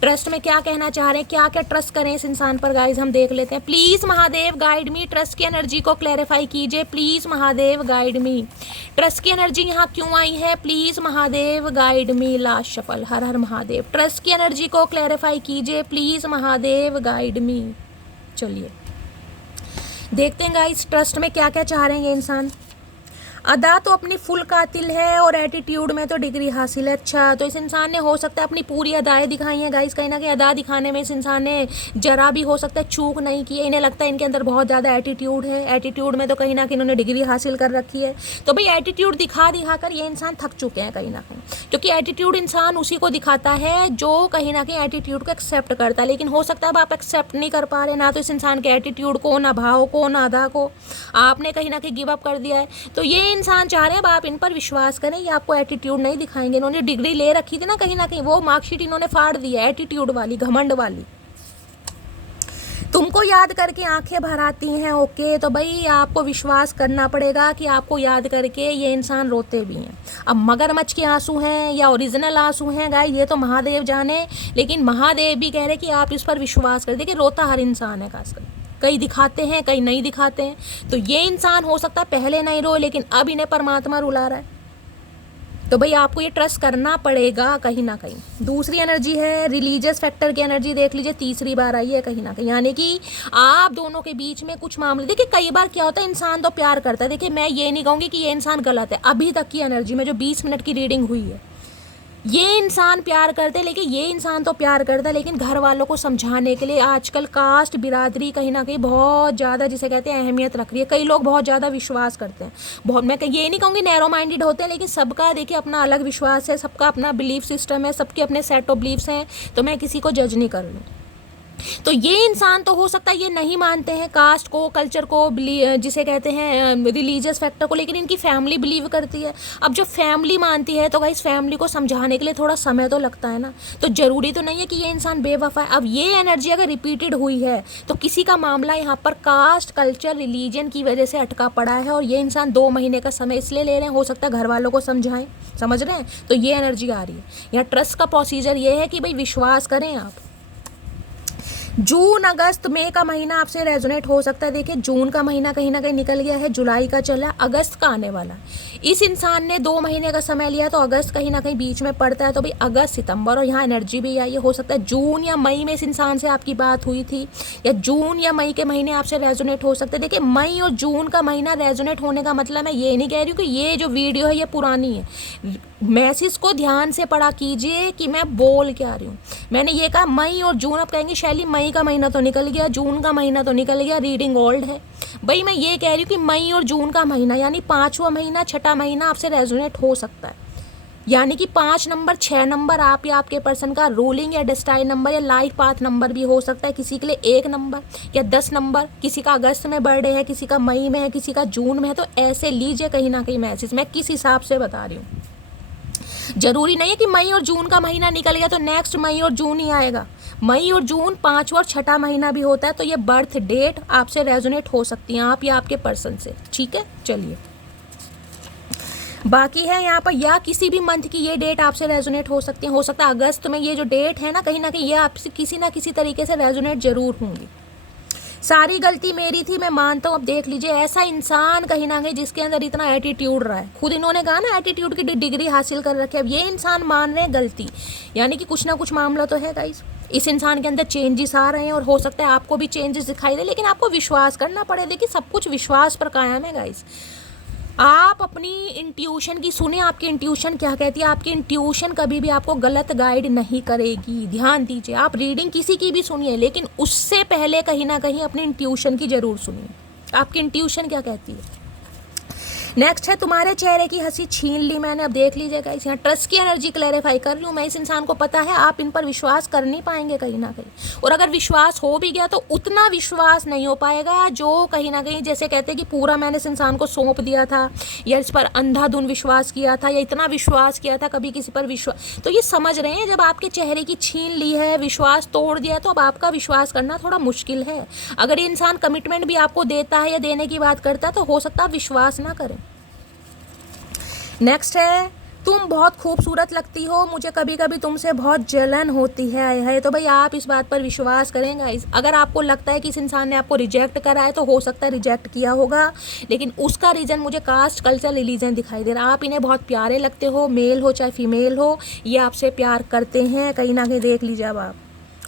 ट्रस्ट में क्या कहना चाह रहे हैं, क्या क्या ट्रस्ट करें इस इंसान पर गाइस, हम देख लेते हैं। Please Mahadev guide me. Trust की एनर्जी को क्लैरिफाई कीजिए। Please Mahadev guide me. Trust की एनर्जी यहाँ क्यों आई है, please Mahadev guide me. Last shuffle, हर हर महादेव। ट्रस्ट की एनर्जी को क्लैरिफाई कीजिए। प्लीज़ महादेव गाइड मी। चलिए देखते हैं गाइस ट्रस्ट में क्या क्या चाह रहे हैं ये इंसान। अदा तो अपनी फुल कातिल है और एटीट्यूड में तो डिग्री हासिल है। अच्छा, तो इस इंसान ने हो सकता है अपनी पूरी अदाएँ दिखाई हैं गाइस। कहीं ना कहीं अदा दिखाने में इस इंसान ने जरा भी हो सकता है चूक नहीं की है। इन्हें लगता है इनके अंदर बहुत ज़्यादा एटीट्यूड है, एटीट्यूड में तो कहीं ना कहीं इन्होंने डिग्री हासिल कर रखी है। तो भाई एटीट्यूड दिखा कर ये इंसान थक चुके हैं कहीं ना कहीं, क्योंकि एटीट्यूड इंसान उसी को दिखाता है जो कहीं ना कहीं एटीट्यूड को एक्सेप्ट करता है। लेकिन हो सकता है अब आप एक्सेप्ट नहीं कर पा रहे, ना तो इस इंसान के एटीट्यूड को, ना भाव को, ना अदा को आपने कहीं ना कहीं गिव अप कर दिया है। तो ये इंसान चाह रहे हैं अब आप इन पर विश्वास करें, ये आपको एटीट्यूड नहीं दिखाएंगे। इन्होंने डिग्री ले रखी थी ना कहीं वो मार्कशीट इन्होंने फाड़ दी है, एटीट्यूड वाली, घमंड वाली। तुमको याद करके आंखें भर आती हैं, ओके, तो भाई आपको विश्वास करना पड़ेगा कि आपको याद करके ये इंसान रोते भी हैं। अब मगरमच्छ के आंसू हैं या ओरिजिनल आंसू हैं गाइस, ये तो महादेव जाने, लेकिन महादेव भी कह रहे कि आप इस पर विश्वास कर। देखिए रोता हर इंसान है, खासकर कई दिखाते हैं कई नहीं दिखाते हैं। तो ये इंसान हो सकता है पहले नहीं रोए, लेकिन अब इन्हें परमात्मा रुला रहा है। तो भाई आपको ये ट्रस्ट करना पड़ेगा कहीं ना कहीं। दूसरी एनर्जी है रिलीजियस फैक्टर की एनर्जी, देख लीजिए तीसरी बार आई है कहीं ना कहीं, यानी कि आप दोनों के बीच में कुछ मामले। देखिए कई बार क्या होता है, इंसान तो प्यार करता है। देखिए मैं ये नहीं कहूँगी कि ये इंसान गलत है, अभी तक की एनर्जी में जो 20 मिनट की रीडिंग हुई है, ये इंसान प्यार करते हैं, लेकिन ये इंसान तो प्यार करता है, लेकिन घर वालों को समझाने के लिए आजकल कास्ट बिरादरी कहीं ना कहीं बहुत ज़्यादा, जिसे कहते हैं, अहमियत रख रही है। कई लोग बहुत ज़्यादा विश्वास करते हैं, बहुत, मैं ये नहीं कहूँगी नैरो माइंडेड होते हैं, लेकिन सबका देखिए अपना अलग विश्वास है, सबका अपना बिलीफ सिस्टम है, सबके अपने सेट ऑफ बिलीफ्स हैं। तो मैं किसी को जज नहीं कर रही हूँ। तो ये इंसान तो हो सकता है ये नहीं मानते हैं कास्ट को, कल्चर को, जिसे कहते हैं रिलीजियस फैक्टर को, लेकिन इनकी फैमिली बिलीव करती है। अब जब फैमिली मानती है तो गाइस फैमिली को समझाने के लिए थोड़ा समय तो लगता है ना, तो ज़रूरी तो नहीं है कि ये इंसान बेवफा है। अब ये एनर्जी अगर रिपीटेड हुई है तो किसी का मामला यहाँ पर कास्ट, कल्चर, रिलीजन की वजह से अटका पड़ा है, और ये इंसान 2 महीने का समय इसलिए ले रहे हैं, हो सकता है घर वालों को समझाएं, समझ रहे हैं। तो ये एनर्जी आ रही है। यहाँ ट्रस्ट का प्रोसीजर ये है कि भाई विश्वास करें आप। जून, अगस्त, मई का महीना आपसे रेजोनेट हो सकता है। देखिए जून का महीना कहीं ना कहीं निकल गया है, जुलाई का चला, अगस्त का आने वाला। इस इंसान ने 2 महीने का समय लिया, तो अगस्त कहीं ना कहीं बीच में पड़ता है। तो भाई अगस्त, सितंबर, और यहाँ एनर्जी भी आई है। हो सकता है जून या मई में इस इंसान से आपकी बात हुई थी, या जून या मई के महीने आपसे रेजोनेट हो सकते हैं। देखिए मई और जून का महीना रेजोनेट होने का मतलब मैं ये नहीं कह रही हूँ कि ये जो वीडियो है ये पुरानी है। मैसेज को ध्यान से पढ़ा कीजिए कि मैं बोल क्या रही हूँ। मैंने ये कहा मई और जून, अब कहेंगे शैली मई का महीना तो निकल गया, जून का महीना तो निकल गया, रीडिंग ओल्ड है। भाई मैं ये कह रही हूँ कि मई और जून का महीना यानी 5वां महीना, 6ठा महीना आपसे रेजोनेट हो सकता है। यानी कि 5 नंबर, 6 नंबर आप या आपके पर्सन का रूलिंग या डेस्टाइन नंबर या लाइफ पाथ नंबर भी हो सकता है। किसी के लिए 1 नंबर या 10 नंबर, किसी का अगस्त में बर्थडे है, किसी का मई में है, किसी का जून में है। तो ऐसे लीजिए कहीं ना कहीं मैसेज, मैं किस हिसाब से बता रही हूँ। जरूरी नहीं है कि मई और जून का महीना निकल गया तो नेक्स्ट मई और जून ही आएगा। मई और जून 5वां और 6ठा महीना भी होता है। तो ये बर्थ डेट आपसे रेजोनेट हो सकती है, आप या आपके पर्सन से, ठीक है। चलिए बाकी है यहाँ पर, या किसी भी मंथ की ये डेट आपसे रेजोनेट हो सकती है। हो सकता है अगस्त में ये जो डेट है ना, कहीं ना कहीं ये आपसे किसी ना किसी तरीके से रेजोनेट जरूर होंगी। सारी गलती मेरी थी, मैं मानता हूँ। अब देख लीजिए ऐसा इंसान कहीं ना कहीं जिसके अंदर इतना एटीट्यूड रहा है, खुद इन्होंने कहा ना एटीट्यूड की डिग्री हासिल कर रखी है। अब ये इंसान मान रहे हैं गलती, यानी कि कुछ ना कुछ मामला तो है गाइस। इस इंसान के अंदर चेंजेस आ रहे हैं, और हो सकता है आपको भी चेंजेस दिखाई दे, लेकिन आपको विश्वास करना पड़े। देखिए सब कुछ विश्वास पर कायम है गाइस। आप अपनी इंट्यूशन की सुने, आपकी इंट्यूशन क्या कहती है। आपकी इंट्यूशन कभी भी आपको गलत गाइड नहीं करेगी, ध्यान दीजिए। आप रीडिंग किसी की भी सुनिए, लेकिन उससे पहले कहीं ना कहीं अपनी इंट्यूशन की जरूर सुनिए, आपकी इंट्यूशन क्या कहती है। नेक्स्ट है तुम्हारे चेहरे की हंसी छीन ली मैंने। अब देख लीजिएगा इस यहाँ ट्रस्ट की एनर्जी क्लैरिफाई कर रही हूँ मैं। इस इंसान को पता है आप इन पर विश्वास कर नहीं पाएंगे कहीं ना कहीं, और अगर विश्वास हो भी गया तो उतना विश्वास नहीं हो पाएगा जो कहीं ना कहीं, जैसे कहते हैं कि पूरा मैंने इस इंसान को सौंप दिया था, या इस पर अंधाधुन विश्वास किया था, या इतना विश्वास किया था कभी किसी पर विश्वास। तो ये समझ रहे हैं, जब आपके चेहरे की छीन ली है, विश्वास तोड़ दिया है, तो अब आपका विश्वास करना थोड़ा मुश्किल है। अगर ये इंसान कमिटमेंट भी आपको देता है या देने की बात करता है तो हो सकता है विश्वास ना करें। नेक्स्ट है तुम बहुत खूबसूरत लगती हो, मुझे कभी कभी तुमसे बहुत जलन होती है। तो भाई आप इस बात पर विश्वास करेंगे। अगर आपको लगता है कि इस इंसान ने आपको रिजेक्ट करा है तो हो सकता है रिजेक्ट किया होगा, लेकिन उसका रीज़न मुझे कास्ट, कल्चर, रिलीजन दिखाई दे रहा है। आप इन्हें बहुत प्यारे लगते हो, मेल हो चाहे फीमेल हो, ये आपसे प्यार करते हैं कहीं ना कहीं, देख लीजिए अब आप।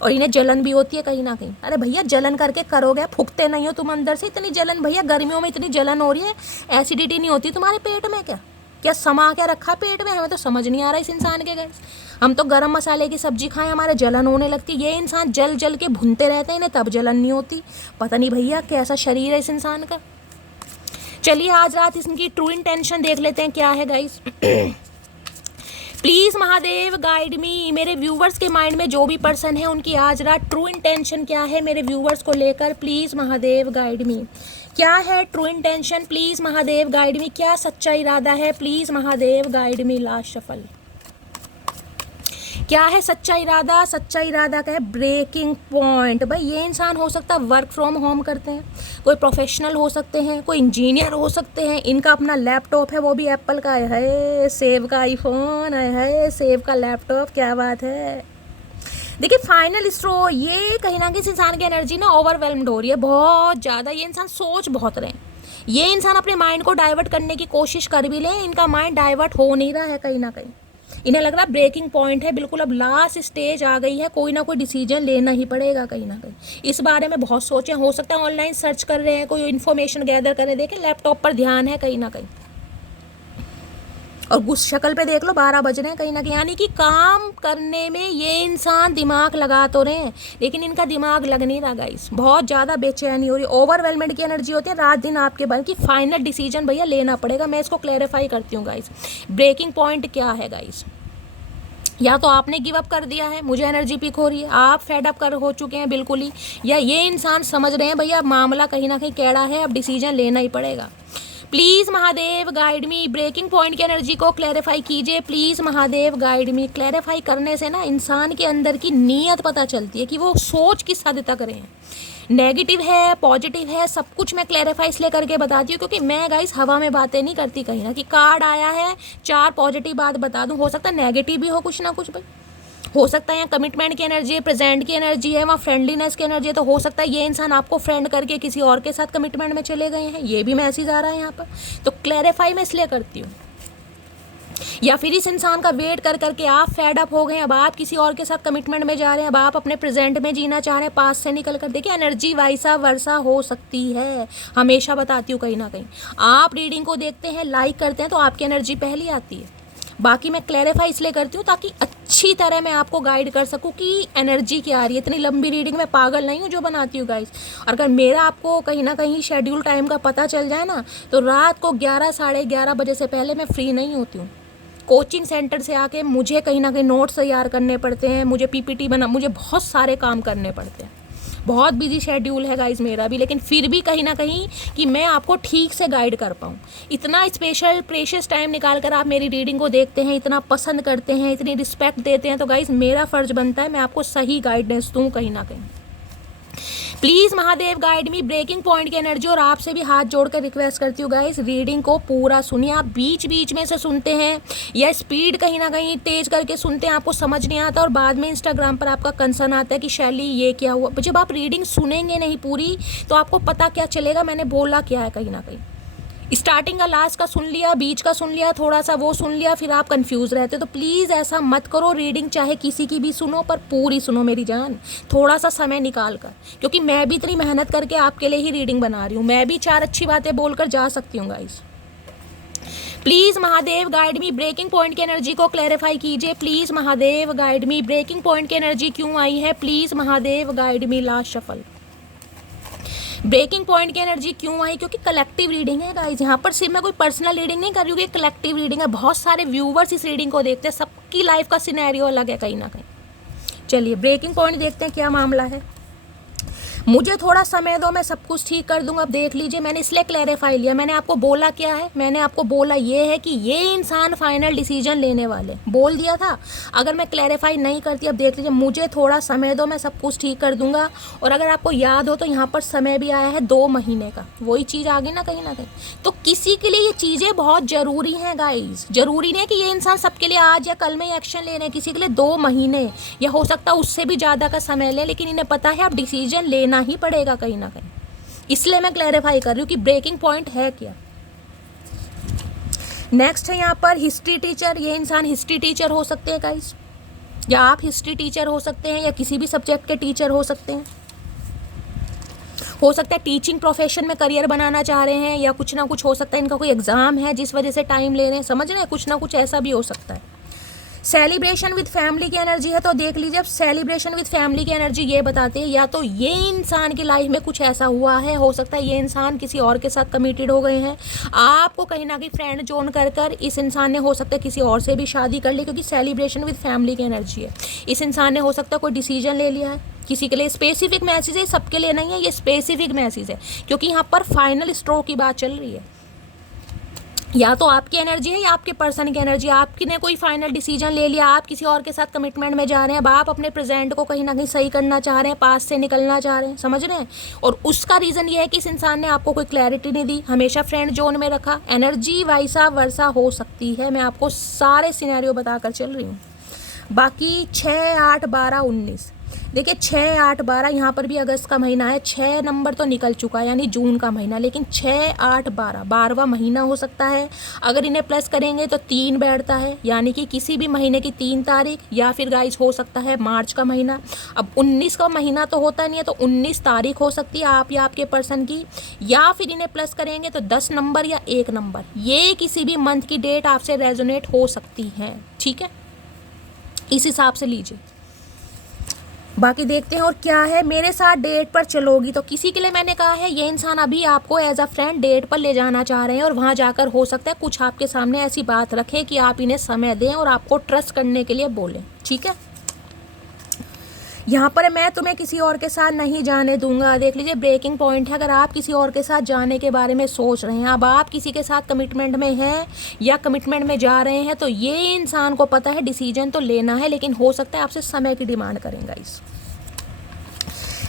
और इन्हें जलन भी होती है कहीं ना कहीं। अरे भैया जलन करके करोगे, फूकते नहीं हो तुम अंदर से। इतनी जलन भैया, गर्मियों में इतनी जलन हो रही है, एसिडिटी नहीं होती तुम्हारे पेट में क्या समा क्या रखा पेट में, हमें तो समझ नहीं आ रहा इस इंसान के। गैस हम तो गरम मसाले की सब्जी खाएं हमारे जलन होने लगती। ये इंसान जल जल के भुनते रहते हैं, इन्हें तब जलन नहीं होती। पता नहीं भैया कैसा शरीर है इस इंसान का। चलिए आज रात इसकी ट्रू इंटेंशन देख लेते हैं क्या है गाइस। प्लीज़ महादेव गाइड मी। मेरे व्यूवर्स के माइंड में जो भी पर्सन है उनकी आज रात ट्रू इंटेंशन क्या है मेरे व्यूवर्स को लेकर, प्लीज़ महादेव गाइड मी। क्या है true intention, please Mahadev guide मी। क्या सच्चा इरादा है, please Mahadev guide me. Last shuffle. क्या है सच्चा इरादा? सच्चा इरादा का है ब्रेकिंग पॉइंट। भाई ये इंसान हो सकता है वर्क फ्रॉम होम करते हैं, कोई प्रोफेशनल हो सकते हैं, कोई इंजीनियर हो सकते हैं, इनका अपना लैपटॉप है वो भी एप्पल का है, सेव का आईफोन है, सेव का लैपटॉप, क्या बात है। देखिए फाइनल स्ट्रो, ये कहीं ना कहीं इस इंसान की एनर्जी ना ओवरवेलम्ड हो रही है बहुत ज़्यादा। ये इंसान सोच बहुत रहे हैं, ये इंसान अपने माइंड को डाइवर्ट करने की कोशिश कर भी लें, इनका माइंड डाइवर्ट हो नहीं रहा है कहीं ना कहीं। इन्हें लग रहा है ब्रेकिंग पॉइंट है, बिल्कुल अब लास्ट स्टेज आ गई है, कोई ना कोई डिसीजन लेना ही पड़ेगा कहीं ना कहीं। इस बारे में बहुत सोचें, हो सकता है ऑनलाइन सर्च कर रहे हैं, कोई इन्फॉर्मेशन गैदर कर रहे हैं, देखें लैपटॉप पर ध्यान है कहीं ना कहीं। और गुस्स शक्ल पे देख लो 12 बज रहे हैं कहीं ना कहीं, यानी कि काम करने में ये इंसान दिमाग लगा तो रहे हैं लेकिन इनका दिमाग लग नहीं रहा गाइस। बहुत ज़्यादा बेचैनी हो रही, ओवरवेलमेंट की एनर्जी होती है रात दिन आपके बन की। फाइनल डिसीजन भैया लेना पड़ेगा। मैं इसको क्लैरिफाई करती हूँ गाइस, ब्रेकिंग पॉइंट क्या है गाइस। या तो आपने गिव अप कर दिया है, मुझे एनर्जी पिक हो रही है, आप फेड अप कर हो चुके हैं बिल्कुल ही, या ये इंसान समझ रहे हैं भैया मामला कहीं ना कहीं कैड़ा है, अब डिसीजन लेना ही पड़ेगा। Please Mahadev guide me, breaking point की एनर्जी को क्लैरिफाई कीजिए please Mahadev guide me. Clarify करने से ना इंसान के अंदर की नीयत पता चलती है कि वो सोच किस हद तक रहे हैं, नेगेटिव है पॉजिटिव है, सब कुछ मैं क्लैरिफाई इसलिए करके बताती हूँ क्योंकि मैं गाइस हवा में बातें नहीं करती कहीं ना कि कार्ड आया है 4 पॉजिटिव बात बता दूँ, हो सकता है नेगेटिव भी हो कुछ ना कुछ भाई, हो सकता है यहाँ कमिटमेंट की एनर्जी है, प्रेजेंट की एनर्जी है, वहाँ फ्रेंडलीनेस की एनर्जी है, तो हो सकता है ये इंसान आपको फ्रेंड करके किसी और के साथ कमिटमेंट में चले गए हैं, ये भी मैसेज आ रहा है यहाँ पर। तो क्लैरिफाई मैं इसलिए करती हूँ। या फिर इस इंसान का वेट कर करके आप फेड अप हो गए, अब आप किसी और के साथ कमिटमेंट में जा रहे हैं, अब आप अपने प्रेजेंट में जीना चाह रहे हैं, पास से निकल कर। देखिए एनर्जी वैसा वर्षा हो सकती है, हमेशा बताती हूँ कहीं ना कहीं। आप रीडिंग को देखते हैं लाइक करते हैं तो आपकी एनर्जी पहली आती है, बाकी मैं क्लैरिफाई इसलिए करती हूँ ताकि अच्छी तरह मैं आपको गाइड कर सकूँ कि एनर्जी क्या आ रही है। इतनी लंबी रीडिंग में पागल नहीं हूँ जो बनाती हूँ गाइस। और अगर मेरा आपको कहीं ना कहीं शेड्यूल टाइम का पता चल जाए ना तो रात को 11 साढ़े 11 बजे से पहले मैं फ्री नहीं होती हूँ। कोचिंग सेंटर से आके मुझे कहीं ना कहीं नोट्स तैयार करने पड़ते हैं, मुझे पीपीटी बना, मुझे बहुत सारे काम करने पड़ते हैं, बहुत बिजी शेड्यूल है गाइस मेरा भी, लेकिन फिर भी कहीं ना कहीं कि मैं आपको ठीक से गाइड कर पाऊँ। इतना स्पेशल प्रेशियस टाइम निकाल कर आप मेरी रीडिंग को देखते हैं, इतना पसंद करते हैं, इतनी रिस्पेक्ट देते हैं, तो गाइस मेरा फ़र्ज़ बनता है मैं आपको सही गाइडेंस दूँ कहीं ना कहीं। Please Mahadev guide me, breaking point की एनर्जी। और आपसे भी हाथ जोड़कर रिक्वेस्ट करती हूँ गाइस रीडिंग को पूरा सुनिए। आप बीच बीच में से सुनते हैं या स्पीड कहीं ना कहीं तेज करके सुनते हैं, आपको समझ नहीं आता और बाद में इंस्टाग्राम पर आपका कंसर्न आता है कि शैली ये क्या हुआ। जब आप रीडिंग सुनेंगे नहीं पूरी तो आपको पता क्या चलेगा मैंने बोला क्या है। कहीं ना कहीं स्टार्टिंग का लास्ट का सुन लिया, बीच का सुन लिया, थोड़ा सा वो सुन लिया, फिर आप कंफ्यूज रहते हो। तो प्लीज़ ऐसा मत करो, रीडिंग चाहे किसी की भी सुनो पर पूरी सुनो मेरी जान, थोड़ा सा समय निकाल कर, क्योंकि मैं भी इतनी मेहनत करके आपके लिए ही रीडिंग बना रही हूँ, मैं भी 4 अच्छी बातें बोलकर जा सकती हूँ guys. Please Mahadev guide me, breaking point की एनर्जी को क्लैरिफाई कीजिए please Mahadev guide me. Breaking point की एनर्जी क्यों आई है please Mahadev guide me. Last shuffle, breaking point की एनर्जी क्यों आई, क्योंकि कलेक्टिव रीडिंग है गाइस। यहाँ पर सिर्फ मैं कोई पर्सनल रीडिंग नहीं कर रही हूँ, कलेक्टिव रीडिंग है, बहुत सारे व्यूवर्स इस रीडिंग को देखते हैं, सबकी लाइफ का सिनेरियो अलग है कहीं ना कहीं। चलिए ब्रेकिंग पॉइंट देखते हैं क्या मामला है। मुझे थोड़ा समय दो, मैं सब कुछ ठीक कर दूंगा। अब देख लीजिए मैंने इसलिए क्लैरिफाई लिया, मैंने आपको बोला क्या है, मैंने आपको बोला ये है कि ये इंसान फाइनल डिसीजन लेने वाले, बोल दिया था। अगर मैं क्लैरिफाई नहीं करती, अब देख लीजिए मुझे थोड़ा समय दो, मैं सब कुछ ठीक कर दूंगा। और अगर आपको याद हो तो यहाँ पर समय भी आया है 2 महीने का, वही चीज़ आ गई ना कहीं ना कहीं। तो किसी के लिए ये चीज़ें बहुत ज़रूरी हैं गाइज, ज़रूरी नहीं है कि ये इंसान सबके लिए आज या कल में ही एक्शन ले रहे हैं, किसी के लिए 2 महीने या हो सकता है उससे भी ज़्यादा का समय लें, लेकिन इन्हें पता है अब डिसीजन लेना ही पड़ेगा कहीं ना कहीं। इसलिए मैं क्लैरिफाई कर रही हूँ कि ब्रेकिंग पॉइंट है क्या। नेक्स्ट है यहाँ पर हिस्ट्री टीचर। ये इंसान हिस्ट्री टीचर हो सकते हैं गाइस, या आप हिस्ट्री टीचर हो सकते हैं, या किसी भी सब्जेक्ट के टीचर हो सकते हैं। हो सकता है टीचिंग प्रोफेशन में करियर बनाना चाह रहे हैं, या कुछ ना कुछ हो सकता है इनका कोई एग्जाम है जिस वजह से टाइम ले रहे हैं, समझ रहे हैं, कुछ ना कुछ ऐसा भी हो सकता है। सेलिब्रेशन विद फैमिली की एनर्जी है, तो देख लीजिए अब सेलिब्रेशन विद फैमिली की एनर्जी ये बताते हैं या तो ये इंसान की लाइफ में कुछ ऐसा हुआ है, हो सकता है ये इंसान किसी और के साथ कमिटेड हो गए हैं, आपको कहीं ना कहीं फ्रेंड जोन कर कर इस इंसान ने हो सकता है किसी और से भी शादी कर ली, क्योंकि सेलिब्रेशन विद फैमिली की एनर्जी है। इस इंसान ने हो सकता है कोई डिसीजन ले लिया है किसी के लिए, स्पेसिफिक मैसेज है, सबके लिए नहीं है, ये स्पेसिफिक मैसेज है क्योंकि यहाँ पर फाइनल स्ट्रोक की बात चल रही है। या तो आपकी एनर्जी है या आपके पर्सन की एनर्जी। आपने कोई फाइनल डिसीजन ले लिया, आप किसी और के साथ कमिटमेंट में जा रहे हैं, अब आप अपने प्रेजेंट को कहीं ना कहीं सही करना चाह रहे हैं, पास से निकलना चाह रहे हैं, समझ रहे हैं। और उसका रीज़न ये है कि इस इंसान ने आपको कोई क्लैरिटी नहीं दी, हमेशा फ्रेंड जोन में रखा। एनर्जी वैसा वर्षा हो सकती है, मैं आपको सारे सिनेरियो बताकर चल रही हूँ। बाकी 6, 8, 12, 19, देखिए 6, 8, 12 यहाँ पर भी अगस्त का महीना है, 6 नंबर तो निकल चुका है यानी जून का महीना, लेकिन 6, 8, 12 12वां महीना हो सकता है। अगर इन्हें प्लस करेंगे तो 3 बैठता है, यानी कि किसी भी महीने की 3 तारीख, या फिर गाइस हो सकता है मार्च का महीना। अब 19 का महीना तो होता नहीं है, तो 19 तारीख हो सकती है आप या आपके पर्सन की, या फिर इन्हें प्लस करेंगे तो 10 नंबर या 1 नंबर, ये किसी भी मंथ की डेट आपसे रेजोनेट हो सकती है, ठीक है, इस हिसाब से लीजिए। बाकी देखते हैं और क्या है। मेरे साथ डेट पर चलोगी, तो किसी के लिए मैंने कहा है ये इंसान अभी आपको एज अ फ्रेंड डेट पर ले जाना चाह रहे हैं, और वहाँ जाकर हो सकता है कुछ आपके सामने ऐसी बात रखें कि आप इन्हें समय दें और आपको ट्रस्ट करने के लिए बोलें, ठीक है। यहाँ पर मैं तुम्हें किसी और के साथ नहीं जाने दूंगा, देख लीजिए ब्रेकिंग पॉइंट है। अगर आप किसी और के साथ जाने के बारे में सोच रहे हैं, अब आप किसी के साथ कमिटमेंट में हैं या कमिटमेंट में जा रहे हैं, तो ये इंसान को पता है डिसीजन तो लेना है, लेकिन हो सकता है आपसे समय की डिमांड करेंगे इस।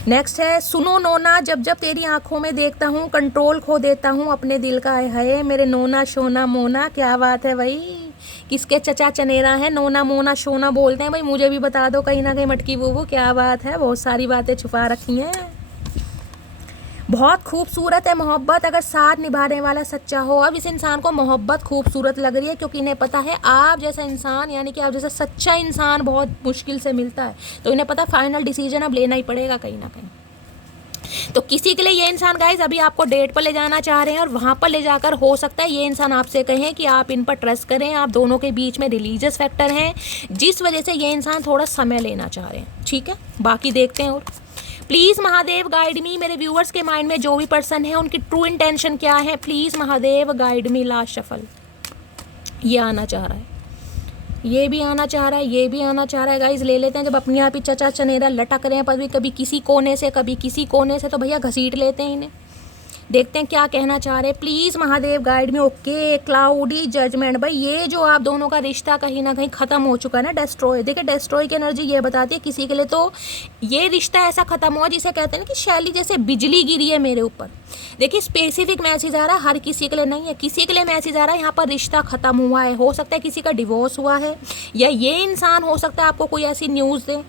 नेक्स्ट है, सुनो नोना, जब जब तेरी आंखों में देखता हूँ कंट्रोल खो देता हूँ अपने दिल का। है मेरे नोना शोना मोना, क्या बात है भाई, किसके चचा चनेरा है, नोना मोना शोना बोलते हैं भाई, मुझे भी बता दो कहीं ना कहीं मटकी बुबू, क्या बात है, बहुत सारी बातें छुपा रखी हैं। बहुत खूबसूरत है मोहब्बत, अगर साथ निभाने वाला सच्चा हो। अब इस इंसान को मोहब्बत खूबसूरत लग रही है, क्योंकि इन्हें पता है आप जैसा इंसान, यानी कि आप जैसा सच्चा इंसान बहुत मुश्किल से मिलता है, तो इन्हें पता फाइनल डिसीजन अब लेना ही पड़ेगा कहीं ना कहीं। तो किसी के लिए ये इंसान गाइज अभी आपको डेट पर ले जाना चाह रहे हैं, और वहाँ पर ले जाकर हो सकता है ये इंसान आपसे कहें कि आप इन पर ट्रस्ट करें। आप दोनों के बीच में रिलीजियस फैक्टर हैं, जिस वजह से ये इंसान थोड़ा समय लेना चाह रहे हैं, ठीक है। बाकी देखते हैं। और प्लीज़ महादेव गाइड मी, मेरे व्यूअर्स के माइंड में जो भी पर्सन है उनकी ट्रू इंटेंशन क्या है, please Mahadev guide me. Last shuffle, ये आना चाह रहा है, ये भी आना चाह रहा है, ये भी आना चाह रहा है। गाइज ले लेते हैं, जब अपने आप ही चचा चनेरा लटक रहे हैं, पर भी कभी किसी कोने से कभी किसी कोने से, तो भैया घसीट लेते हैं इन्हें। देखते हैं क्या कहना चाह रहे हैं, प्लीज़ महादेव गाइड में। ओके, क्लाउडी जजमेंट, भाई ये जो आप दोनों का रिश्ता कहीं ना कहीं ख़त्म हो चुका है ना, डेस्ट्रॉय। देखिए डेस्ट्रॉय की एनर्जी ये बताती है किसी के लिए तो ये रिश्ता ऐसा ख़त्म हुआ जिसे कहते हैं ना कि शैली जैसे बिजली गिरी है मेरे ऊपर। देखिए स्पेसिफिक मैसेज आ रहा है, हर किसी के लिए नहीं है, किसी के लिए मैसेज आ रहा है यहाँ पर रिश्ता ख़त्म हुआ है। हो सकता है किसी का डिवोर्स हुआ है, या ये इंसान हो सकता है आपको कोई ऐसी न्यूज़ दे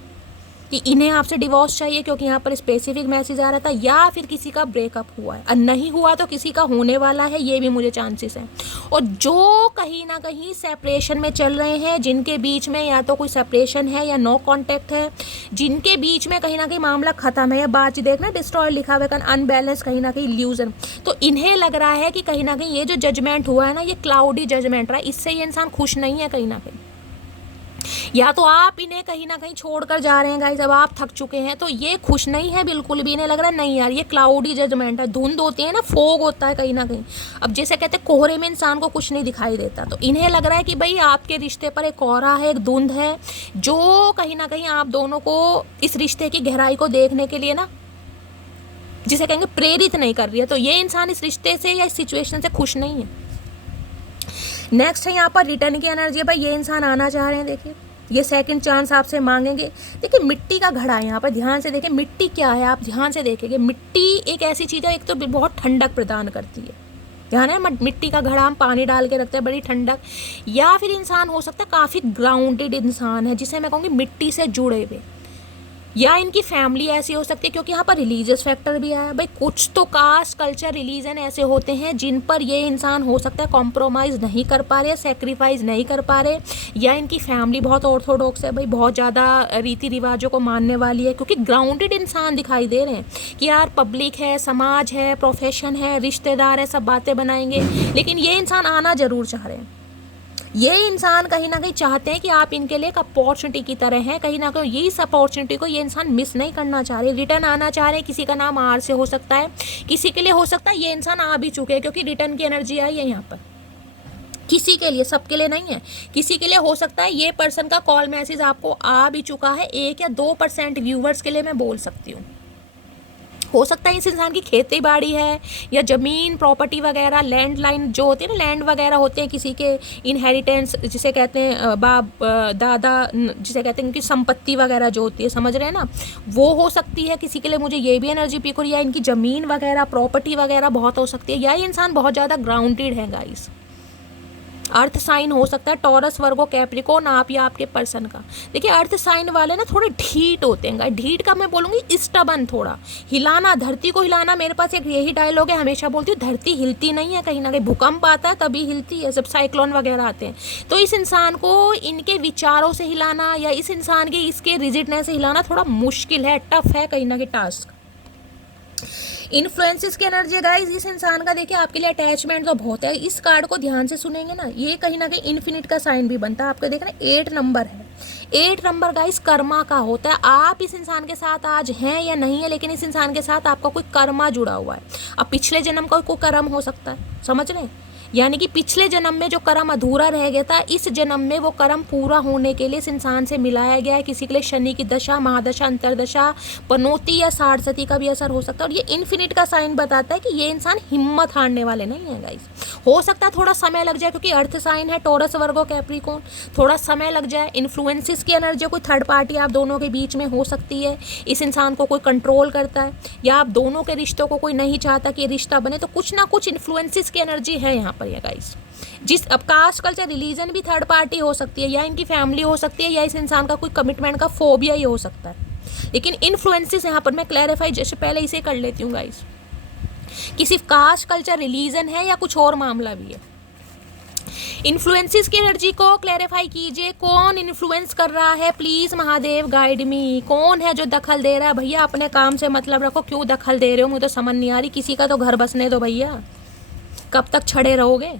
कि इन्हें आपसे डिवोर्स चाहिए, क्योंकि यहाँ पर स्पेसिफिक मैसेज आ रहा था, या फिर किसी का ब्रेकअप हुआ है, और नहीं हुआ तो किसी का होने वाला है, ये भी मुझे चांसेस हैं। और जो कहीं ना कहीं सेपरेशन में चल रहे हैं, जिनके बीच में या तो कोई सेपरेशन है या नो कांटेक्ट है, जिनके बीच में कहीं ना कहीं मामला ख़त्म है, या बातचीत देखना डिस्ट्रॉय लिखा हुआ है, अनबैलेंस कहीं ना कहीं इल्यूजन, तो इन्हें लग रहा है कि कहीं ना कहीं ये जो जजमेंट हुआ है ना, ये क्लाउडी जजमेंट रहा है, इससे ये इंसान खुश नहीं है कहीं ना कहीं। या तो आप इन्हें कहीं ना कहीं छोड़कर जा रहे हैं गाइस, अब आप थक चुके हैं, तो ये खुश नहीं है बिल्कुल भी। इन्हें लग रहा है नहीं यार, ये क्लाउडी जजमेंट है, धुंध होती है ना, फोग होता है कहीं ना कहीं। अब जैसे कहते हैं कोहरे में इंसान को कुछ नहीं दिखाई देता, तो इन्हें लग रहा है कि भाई आपके रिश्ते पर एक कोहरा है, एक धुंध है, जो कहीं ना कहीं आप दोनों को इस रिश्ते की गहराई को देखने के लिए ना, जिसे कहेंगे प्रेरित नहीं कर रही है। तो ये इंसान इस रिश्ते से या इस सिचुएशन से खुश नहीं है। नेक्स्ट है यहाँ पर रिटर्न की एनर्जी है, भाई ये इंसान आना चाह रहे हैं, देखिए ये सेकंड चांस आपसे मांगेंगे। देखिए मिट्टी का घड़ा है यहाँ पर, ध्यान से देखिए मिट्टी क्या है, आप ध्यान से देखेंगे। मिट्टी एक ऐसी चीज़ है, एक तो बहुत ठंडक प्रदान करती है, ध्यान है, मिट्टी का घड़ा हम पानी डाल के रखते हैं, बड़ी ठंडक। या फिर इंसान हो सकता है काफ़ी ग्राउंडेड इंसान है, जिसे मैं कहूँगी मिट्टी से जुड़े हुए, या इनकी फैमिली ऐसी हो सकती है, क्योंकि यहाँ पर रिलीजियस फैक्टर भी आया। भाई कुछ तो कास्ट कल्चर रिलीजन ऐसे होते हैं जिन पर ये इंसान हो सकता है कॉम्प्रोमाइज़ नहीं कर पा रहे, सेक्रीफाइस नहीं कर पा रहे, या इनकी फैमिली बहुत ऑर्थोडॉक्स है, भाई बहुत ज़्यादा रीति रिवाजों को मानने वाली है, क्योंकि ग्राउंडेड इंसान दिखाई दे रहे हैं कि यार पब्लिक है, समाज है, प्रोफेशन है, रिश्तेदार है, सब बातें बनाएंगे। लेकिन ये इंसान आना ज़रूर चाह रहे हैं, ये इंसान कहीं ना कहीं चाहते हैं कि आप इनके लिए एक अपॉर्चुनिटी की तरह हैं, कहीं ना कहीं ये इस अपॉर्चुनिटी को ये इंसान मिस नहीं करना चाह रहे, रिटर्न आना चाह रहे हैं। किसी का नाम आर से हो सकता है, किसी के लिए हो सकता है ये इंसान आ भी चुके हैं, क्योंकि रिटर्न की एनर्जी आई है यहाँ पर। किसी के लिए, सबके लिए नहीं है, किसी के लिए हो सकता है ये पर्सन का कॉल मैसेज आपको आ भी चुका है। 1 या 2% व्यूवर्स के लिए मैं बोल सकती हूँ, हो सकता है इस इंसान की खेती बाड़ी है या ज़मीन प्रॉपर्टी वगैरह, लैंड लाइन जो होती है ना, लैंड वगैरह होते हैं किसी के, इनहेरिटेंस जिसे कहते हैं, बाप दादा जिसे कहते हैं, इनकी संपत्ति वगैरह जो होती है, समझ रहे हैं ना, वो हो सकती है किसी के लिए। मुझे ये भी एनर्जी पिक हो रही है, या इनकी ज़मीन वगैरह प्रॉपर्टी वगैरह बहुत हो सकती है, या ये इंसान बहुत ज़्यादा ग्राउंडेड है गाइस। अर्थ साइन हो सकता है टॉरस, वर्गो, कैप्रिकॉर्न, आप या आपके पर्सन का। देखिए अर्थ साइन वाले ना थोड़े ढीठ होते हैं, ढीठ का मैं बोलूँगी स्टबन, थोड़ा हिलाना, धरती को हिलाना। मेरे पास एक यही डायलॉग है, हमेशा बोलती हूँ, धरती हिलती नहीं है, कहीं ना कहीं भूकंप आता है तभी हिलती है, जब साइक्लोन वगैरह आते हैं। तो इस इंसान को इनके विचारों से हिलाना या इस इंसान के इसके रिजिडनेस से हिलाना थोड़ा मुश्किल है, टफ है कहीं ना कहीं टास्क। इन्फ्लुएंसेस की एनर्जी है गाइस इस इंसान का। देखिए आपके लिए अटैचमेंट तो बहुत है, इस कार्ड को ध्यान से सुनेंगे ना, ये कहीं ना कहीं इन्फिनिट का साइन भी बनता है। आपको देख रहे हैं 8 नंबर है, 8 नंबर गाइस कर्मा का होता है। आप इस इंसान के साथ आज हैं या नहीं है, लेकिन इस इंसान के साथ आपका कोई कर्मा जुड़ा हुआ है। अब पिछले जन्म का कोई कर्म हो सकता है, समझ रहे हैं, यानी कि पिछले जन्म में जो कर्म अधूरा रह गया था, इस जन्म में वो कर्म पूरा होने के लिए इस इंसान से मिलाया गया है। किसी के लिए शनि की दशा, महादशा, अंतरदशा, पनौती या साढ़सती का भी असर हो सकता है। और ये इन्फिनिट का साइन बताता है कि ये इंसान हिम्मत हारने वाले नहीं है गाइस। हो सकता है थोड़ा समय लग जाए, क्योंकि अर्थ साइन है टॉरस, वर्गो, कैप्रिकॉर्न, थोड़ा समय लग जाए। इन्फ्लुएंसेस की एनर्जी, कोई थर्ड पार्टी आप दोनों के बीच में हो सकती है, इस इंसान को कोई कंट्रोल करता है, या आप दोनों के रिश्तों को कोई नहीं चाहता कि रिश्ता बने, तो कुछ ना कुछ इन्फ्लुएंसेस की एनर्जी है यहाँ पर ये गाइस। जिस अब कास्ट, कल्चर, रिलीजन भी थर्ड पार्टी हो सकती है, या इनकी फैमिली हो सकती है, या इस इंसान का कोई कमिटमेंट का फोबिया ही हो सकता है। लेकिन इन्फ्लुएंसेस यहाँ पर मैं क्लैरिफाई जैसे पहले इसे कर लेती हूँ गाइस, कि सिर्फ कास्ट, कल्चर, रिलीजन है या कुछ और मामला भी है। इन्फ्लुएंसेस की एनर्जी को क्लैरिफाई कीजिए, कौन इन्फ्लुएंस कर रहा है, प्लीज महादेव गाइड मी। कौन है जो दखल दे रहा है? भैया अपने काम से मतलब रखो, क्यों दखल दे रहे हो? मुझे तो समझ नहीं आ रही, किसी का तो घर बसने दो भैया, कब तक छड़े रहोगे?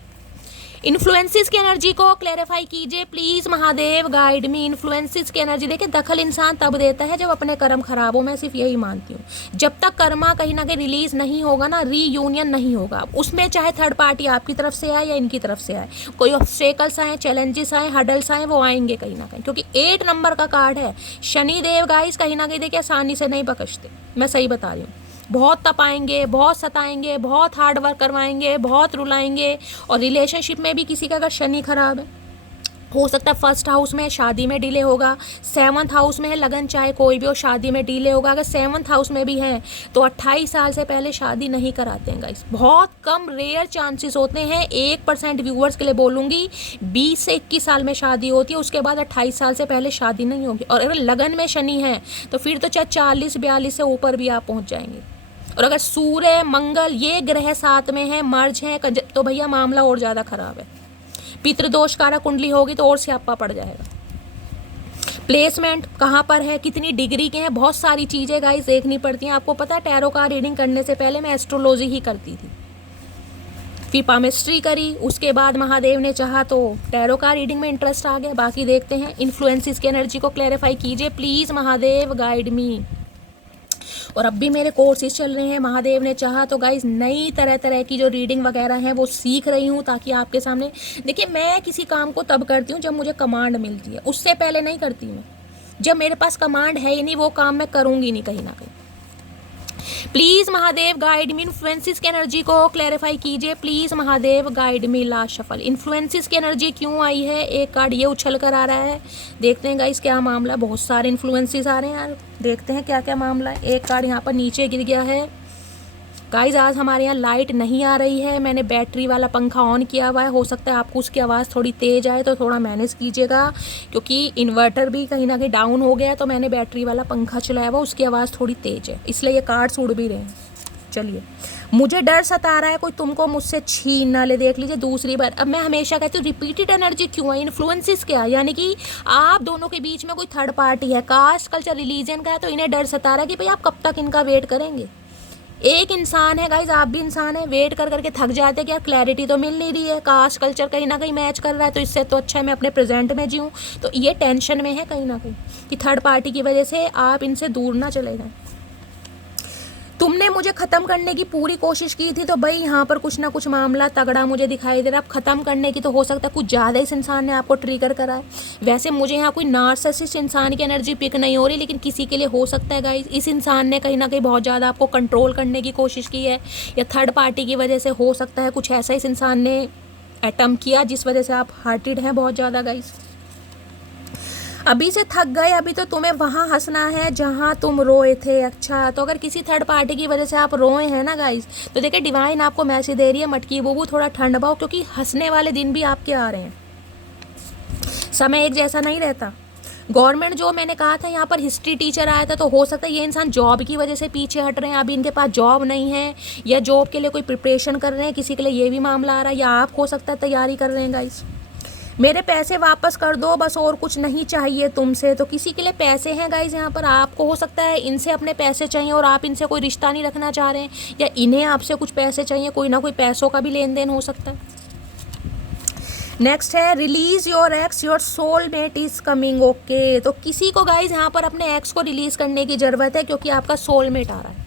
इन्फ्लुएंसेस की एनर्जी को क्लैरिफाई कीजिए please Mahadev guide me. Influences की एनर्जी देखिए, दखल इंसान तब देता है जब अपने कर्म खराब हो, मैं सिर्फ यही मानती हूँ। जब तक कर्मा कहीं ना कहीं रिलीज नहीं होगा ना, रीयूनियन नहीं होगा उसमें, चाहे थर्ड पार्टी आपकी तरफ से आए या इनकी तरफ से आए, कोई ऑब्स्टेकल्स आए, चैलेंजेस आए, हडल्स आए, वो आएंगे कहीं ना कहीं, क्योंकि 8 नंबर का कार्ड है। शनिदेव गाइस कहीं ना कहीं देखिए आसानी से नहीं बख्शते, मैं सही बता रही हूँ। बहुत तपाएंगे, बहुत सताएंगे, बहुत हार्ड वर्क करवाएंगे, बहुत रुलाएंगे। और रिलेशनशिप में भी किसी का अगर शनि खराब है, हो सकता है फर्स्ट हाउस में शादी में डिले होगा, 7th हाउस में है लगन, चाहे कोई भी हो शादी में डिले होगा। अगर 7th हाउस में भी है तो 28 साल से पहले शादी नहीं कराते हैं गाइस, बहुत कम रेयर चांसेस होते हैं। 1% व्यूअर्स के लिए बोलूँगी, 20 से 21 साल में शादी होती है, उसके बाद 28 साल से पहले शादी नहीं होगी। और अगर लगन में शनि है तो फिर तो चाहे 40-42 से ऊपर भी आप पहुँच जाएंगे। और अगर सूर्य, मंगल ये ग्रह साथ में है, मर्ज है, तो भैया मामला और ज़्यादा खराब है। पितृदोष कारक कुंडली होगी तो और स्यापा पड़ जाएगा। प्लेसमेंट कहाँ पर है, कितनी डिग्री के हैं, बहुत सारी चीज़ें गाइस देखनी पड़ती हैं। आपको पता है टैरो का रीडिंग करने से पहले मैं एस्ट्रोलॉजी ही करती थी, फिर पामिस्ट्री करी, उसके बाद महादेव ने चाहा तो टैरो का रीडिंग में इंटरेस्ट आ गया। बाकी देखते हैं। इन्फ्लुएंसेस की एनर्जी को क्लैरिफाई कीजिए प्लीज़ महादेव गाइड मी। और अब भी मेरे कोर्सेज चल रहे हैं, महादेव ने चाहा तो गाइज नई तरह तरह की जो रीडिंग वगैरह है वो सीख रही हूँ, ताकि आपके सामने देखिए, मैं किसी काम को तब करती हूँ जब मुझे कमांड मिलती है, उससे पहले नहीं करती मैं। जब मेरे पास कमांड है ही नहीं, वो काम मैं करूँगी नहीं कहीं ना कहीं। Please Mahadev guide me. Influences की एनर्जी को क्लैरिफाई कीजिए please Mahadev guide me. Last shuffle. Influences की एनर्जी क्यों आई है? एक कार्ड ये उछल कर आ रहा है, देखते हैं गाइस क्या मामला। बहुत सारे इन्फ्लुएंसेस आ रहे हैं यार, देखते हैं क्या क्या मामला है। एक कार्ड यहाँ पर नीचे गिर गया है गाइस। आज हमारे यहाँ लाइट नहीं आ रही है, मैंने बैटरी वाला पंखा ऑन किया हुआ है, हो सकता है आपको उसकी आवाज़ थोड़ी तेज़ आए, तो थोड़ा मैनेज कीजिएगा, क्योंकि इन्वर्टर भी कहीं ना कहीं डाउन हो गया है, तो मैंने बैटरी वाला पंखा चलाया हुआ, उसकी आवाज़ थोड़ी तेज़ है, इसलिए ये कार्ड्स उड़ भी रहे हैं। चलिए, मुझे डर सता रहा है कोई तुमको मुझसे छीन ना ले। देख लीजिए दूसरी बार। अब मैं हमेशा कहती हूँ रिपीटेड एनर्जी क्यों है? इन्फ्लुएंसेस क्या, यानी कि आप दोनों के बीच में कोई थर्ड पार्टी है, कास्ट, कल्चर, रिलीजन का है, तो इन्हें डर सता रहा है कि भाई आप कब तक इनका वेट करेंगे। एक इंसान है गाइज, आप भी इंसान है, वेट कर करके थक जाते हैं कि यार क्लैरिटी तो मिल नहीं रही है, कास्ट कल्चर कहीं ना कहीं मैच कर रहा है, तो इससे तो अच्छा है मैं अपने प्रेजेंट में जीऊँ। तो ये टेंशन में है कहीं ना कहीं कि थर्ड पार्टी की वजह से आप इनसे दूर ना चले जाएं। तुमने तुमने मुझे ख़त्म करने की पूरी कोशिश की थी, तो भाई यहाँ पर कुछ ना कुछ मामला तगड़ा मुझे दिखाई दे रहा है। अब ख़त्म करने की तो हो सकता है कुछ ज़्यादा इस इंसान ने आपको ट्रिगर करा है। वैसे मुझे यहाँ कोई नार्सिसिस्ट इंसान की एनर्जी पिक नहीं हो रही, लेकिन किसी के लिए हो सकता है गाइस, इस इंसान ने कहीं ना कहीं बहुत ज़्यादा आपको कंट्रोल करने की कोशिश की है, या थर्ड पार्टी की वजह से हो सकता है कुछ ऐसा इस इंसान ने अटेम्प्ट किया जिस वजह से आप हार्टेड हैं बहुत ज़्यादा गाइस। अभी से थक गए, अभी तो तुम्हें वहाँ हंसना है जहाँ तुम रोए थे। अच्छा, तो अगर किसी थर्ड पार्टी की वजह से आप रोए हैं ना गाइस, तो देखिए डिवाइन आपको मैसेज दे रही है, मटकी बुबू थोड़ा ठंड पाओ, क्योंकि हंसने वाले दिन भी आपके आ रहे हैं। समय एक जैसा नहीं रहता। गवर्नमेंट जो मैंने कहा था यहाँ पर हिस्ट्री टीचर आया था, तो हो सकता है ये इंसान जॉब की वजह से पीछे हट रहे हैं, अभी इनके पास जॉब नहीं है, या जॉब के लिए कोई प्रिपरेशन कर रहे हैं, किसी के लिए ये भी मामला आ रहा है, या आप हो सकता है तैयारी कर रहे हैं गाइस। मेरे पैसे वापस कर दो बस, और कुछ नहीं चाहिए तुमसे। तो किसी के लिए पैसे हैं गाइज यहाँ पर, आपको हो सकता है इनसे अपने पैसे चाहिए और आप इनसे कोई रिश्ता नहीं रखना चाह रहे हैं, या इन्हें आपसे कुछ पैसे चाहिए, कोई ना कोई पैसों का भी लेन देन हो सकता है। नेक्स्ट है release your x, your soulmate is coming. Okay, तो किसी को गाइज यहाँ पर अपने एक्स को रिलीज करने की ज़रूरत है, क्योंकि आपका सोलमेट आ रहा है।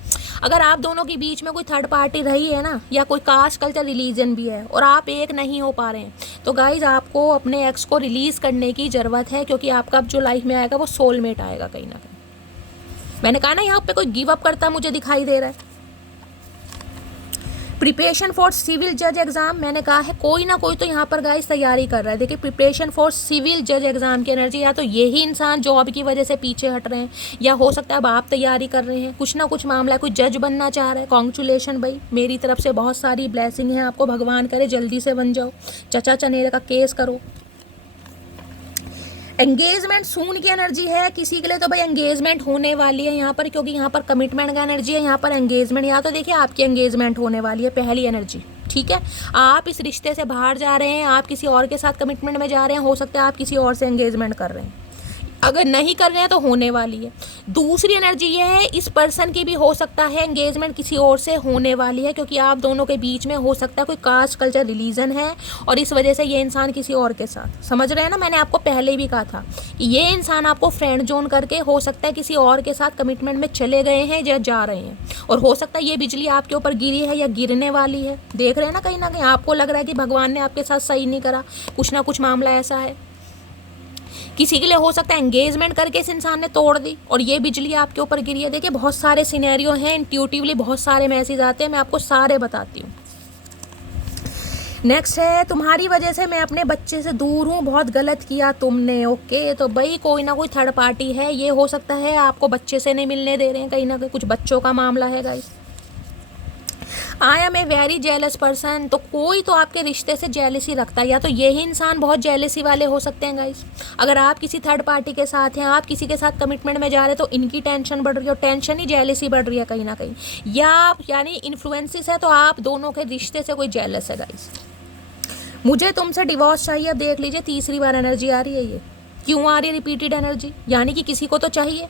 अगर आप दोनों के बीच में कोई थर्ड पार्टी रही है ना, या कोई कास्ट कल्चर रिलीजन भी है, और आप एक नहीं हो पा रहे हैं, तो गाइज आपको अपने एक्स को रिलीज़ करने की ज़रूरत है, क्योंकि आपका जो लाइफ में आएगा वो सोलमेट आएगा कहीं ना कहीं। मैंने कहा ना यहाँ पे कोई गिव अप करता मुझे दिखाई दे रहा है। प्रिपरेशन फॉर सिविल जज एग्जाम, मैंने कहा है कोई ना कोई तो यहाँ पर गाइस तैयारी कर रहा है। देखिए प्रिपरेशन फॉर सिविल जज एग्जाम की एनर्जी, या तो यही इंसान जॉब की वजह से पीछे हट रहे हैं, या हो सकता है अब आप तैयारी कर रहे हैं, कुछ ना कुछ मामला है, कोई जज बनना चाह रहा है। कॉन्ग्रेचुलेशन भाई, मेरी तरफ से बहुत सारी ब्लेसिंग है आपको, भगवान करे जल्दी से बन जाओ, चचा चनेरे का केस करो। एंगेजमेंट सून की एनर्जी है किसी के लिए, तो भाई एंगेजमेंट होने वाली है यहाँ पर, क्योंकि यहाँ पर कमिटमेंट का एनर्जी है, यहाँ पर एंगेजमेंट, या तो देखिए आपकी एंगेजमेंट होने वाली है, पहली एनर्जी। ठीक है, आप इस रिश्ते से बाहर जा रहे हैं, आप किसी और के साथ कमिटमेंट में जा रहे हैं, हो सकता है आप किसी और से एंगेजमेंट कर रहे हैं, अगर नहीं कर रहे हैं तो होने वाली है। दूसरी एनर्जी ये है, इस पर्सन की भी हो सकता है एंगेजमेंट किसी और से होने वाली है, क्योंकि आप दोनों के बीच में हो सकता है कोई कास्ट कल्चर रिलीजन है, और इस वजह से ये इंसान किसी और के साथ, समझ रहे हैं ना, मैंने आपको पहले भी कहा था कि ये इंसान आपको फ्रेंड जोन करके हो सकता है किसी और के साथ कमिटमेंट में चले गए हैं या जा रहे हैं, और हो सकता है ये बिजली आपके ऊपर गिरी है या गिरने वाली है। देख रहे हैं ना कहीं आपको लग रहा है कि भगवान ने आपके साथ सही नहीं करा, कुछ ना कुछ मामला ऐसा है। किसी के लिए हो सकता है एंगेजमेंट करके इस इंसान ने तोड़ दी और ये बिजली आपके ऊपर गिरी है। देखिए बहुत सारे सिनेरियो हैं, इंट्यूटिवली बहुत सारे मैसेज आते हैं, मैं आपको सारे बताती हूँ। नेक्स्ट है, तुम्हारी वजह से मैं अपने बच्चे से दूर हूँ, बहुत गलत किया तुमने। ओके, तो भाई कोई ना कोई थर्ड पार्टी है, ये हो सकता है आपको बच्चे से नहीं मिलने दे रहे हैं, कहीं ना कहीं कुछ बच्चों का मामला है guys. I am a very jealous person, तो कोई तो आपके रिश्ते से जेलसी रखता है, या तो यही इंसान बहुत जेलसी वाले हो सकते हैं गाइस। अगर आप किसी थर्ड पार्टी के साथ हैं, आप किसी के साथ कमिटमेंट में जा रहे हैं, तो इनकी टेंशन बढ़ रही है, और टेंशन ही जेलसी बढ़ रही है कहीं ना कहीं, या यानी इन्फ्लुएंसेस है, तो आप दोनों के रिश्ते से कोई जेलस है गाइस। मुझे तुमसे डिवोर्स चाहिए। अब देख लीजिए तीसरी बार एनर्जी आ रही है, ये क्यों आ रही है रिपीटेड एनर्जी, यानी कि किसी को तो चाहिए,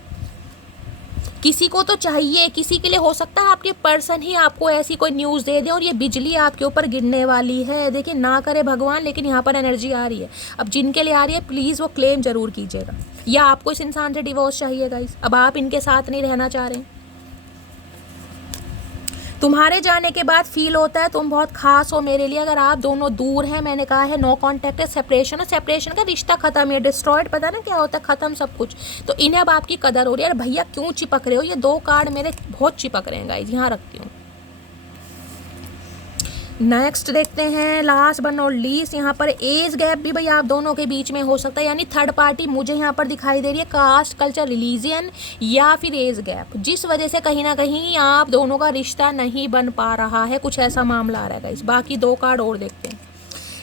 किसी को तो चाहिए, किसी के लिए हो सकता है आपके पर्सन ही आपको ऐसी कोई न्यूज़ दे दे और ये बिजली आपके ऊपर गिरने वाली है। देखिए ना करे भगवान, लेकिन यहाँ पर एनर्जी आ रही है। अब जिनके लिए आ रही है प्लीज़ वो क्लेम जरूर कीजिएगा, या आपको इस इंसान से डिवोर्स चाहिए गाइस, अब आप इनके साथ नहीं रहना चाह रहे हैं। तुम्हारे जाने के बाद फील होता है तुम बहुत खास हो मेरे लिए। अगर आप दोनों दूर हैं, मैंने कहा है नो कॉन्टैक्ट है, सेपरेशन है, सेपरेशन का रिश्ता खत्म है, डिस्ट्रॉयड, पता ना क्या होता है, खत्म सब कुछ। तो इन्हें अब आपकी कदर हो रही है। अरे भैया क्यों चिपक रहे हो, ये 2 कार्ड मेरे बहुत चिपक रहे हैं गाइस, यहाँ रखती हूँ। नेक्स्ट देखते हैं, लास्ट बट नॉट लीस्ट, यहाँ पर एज गैप भी भाई आप दोनों के बीच में हो सकता है, यानी थर्ड पार्टी मुझे यहाँ पर दिखाई दे रही है, कास्ट कल्चर रिलीजियन या फिर एज गैप, जिस वजह से कहीं ना कहीं आप दोनों का रिश्ता नहीं बन पा रहा है, कुछ ऐसा मामला आ रहा है गाइस। बाकी 2 कार्ड और देखते हैं।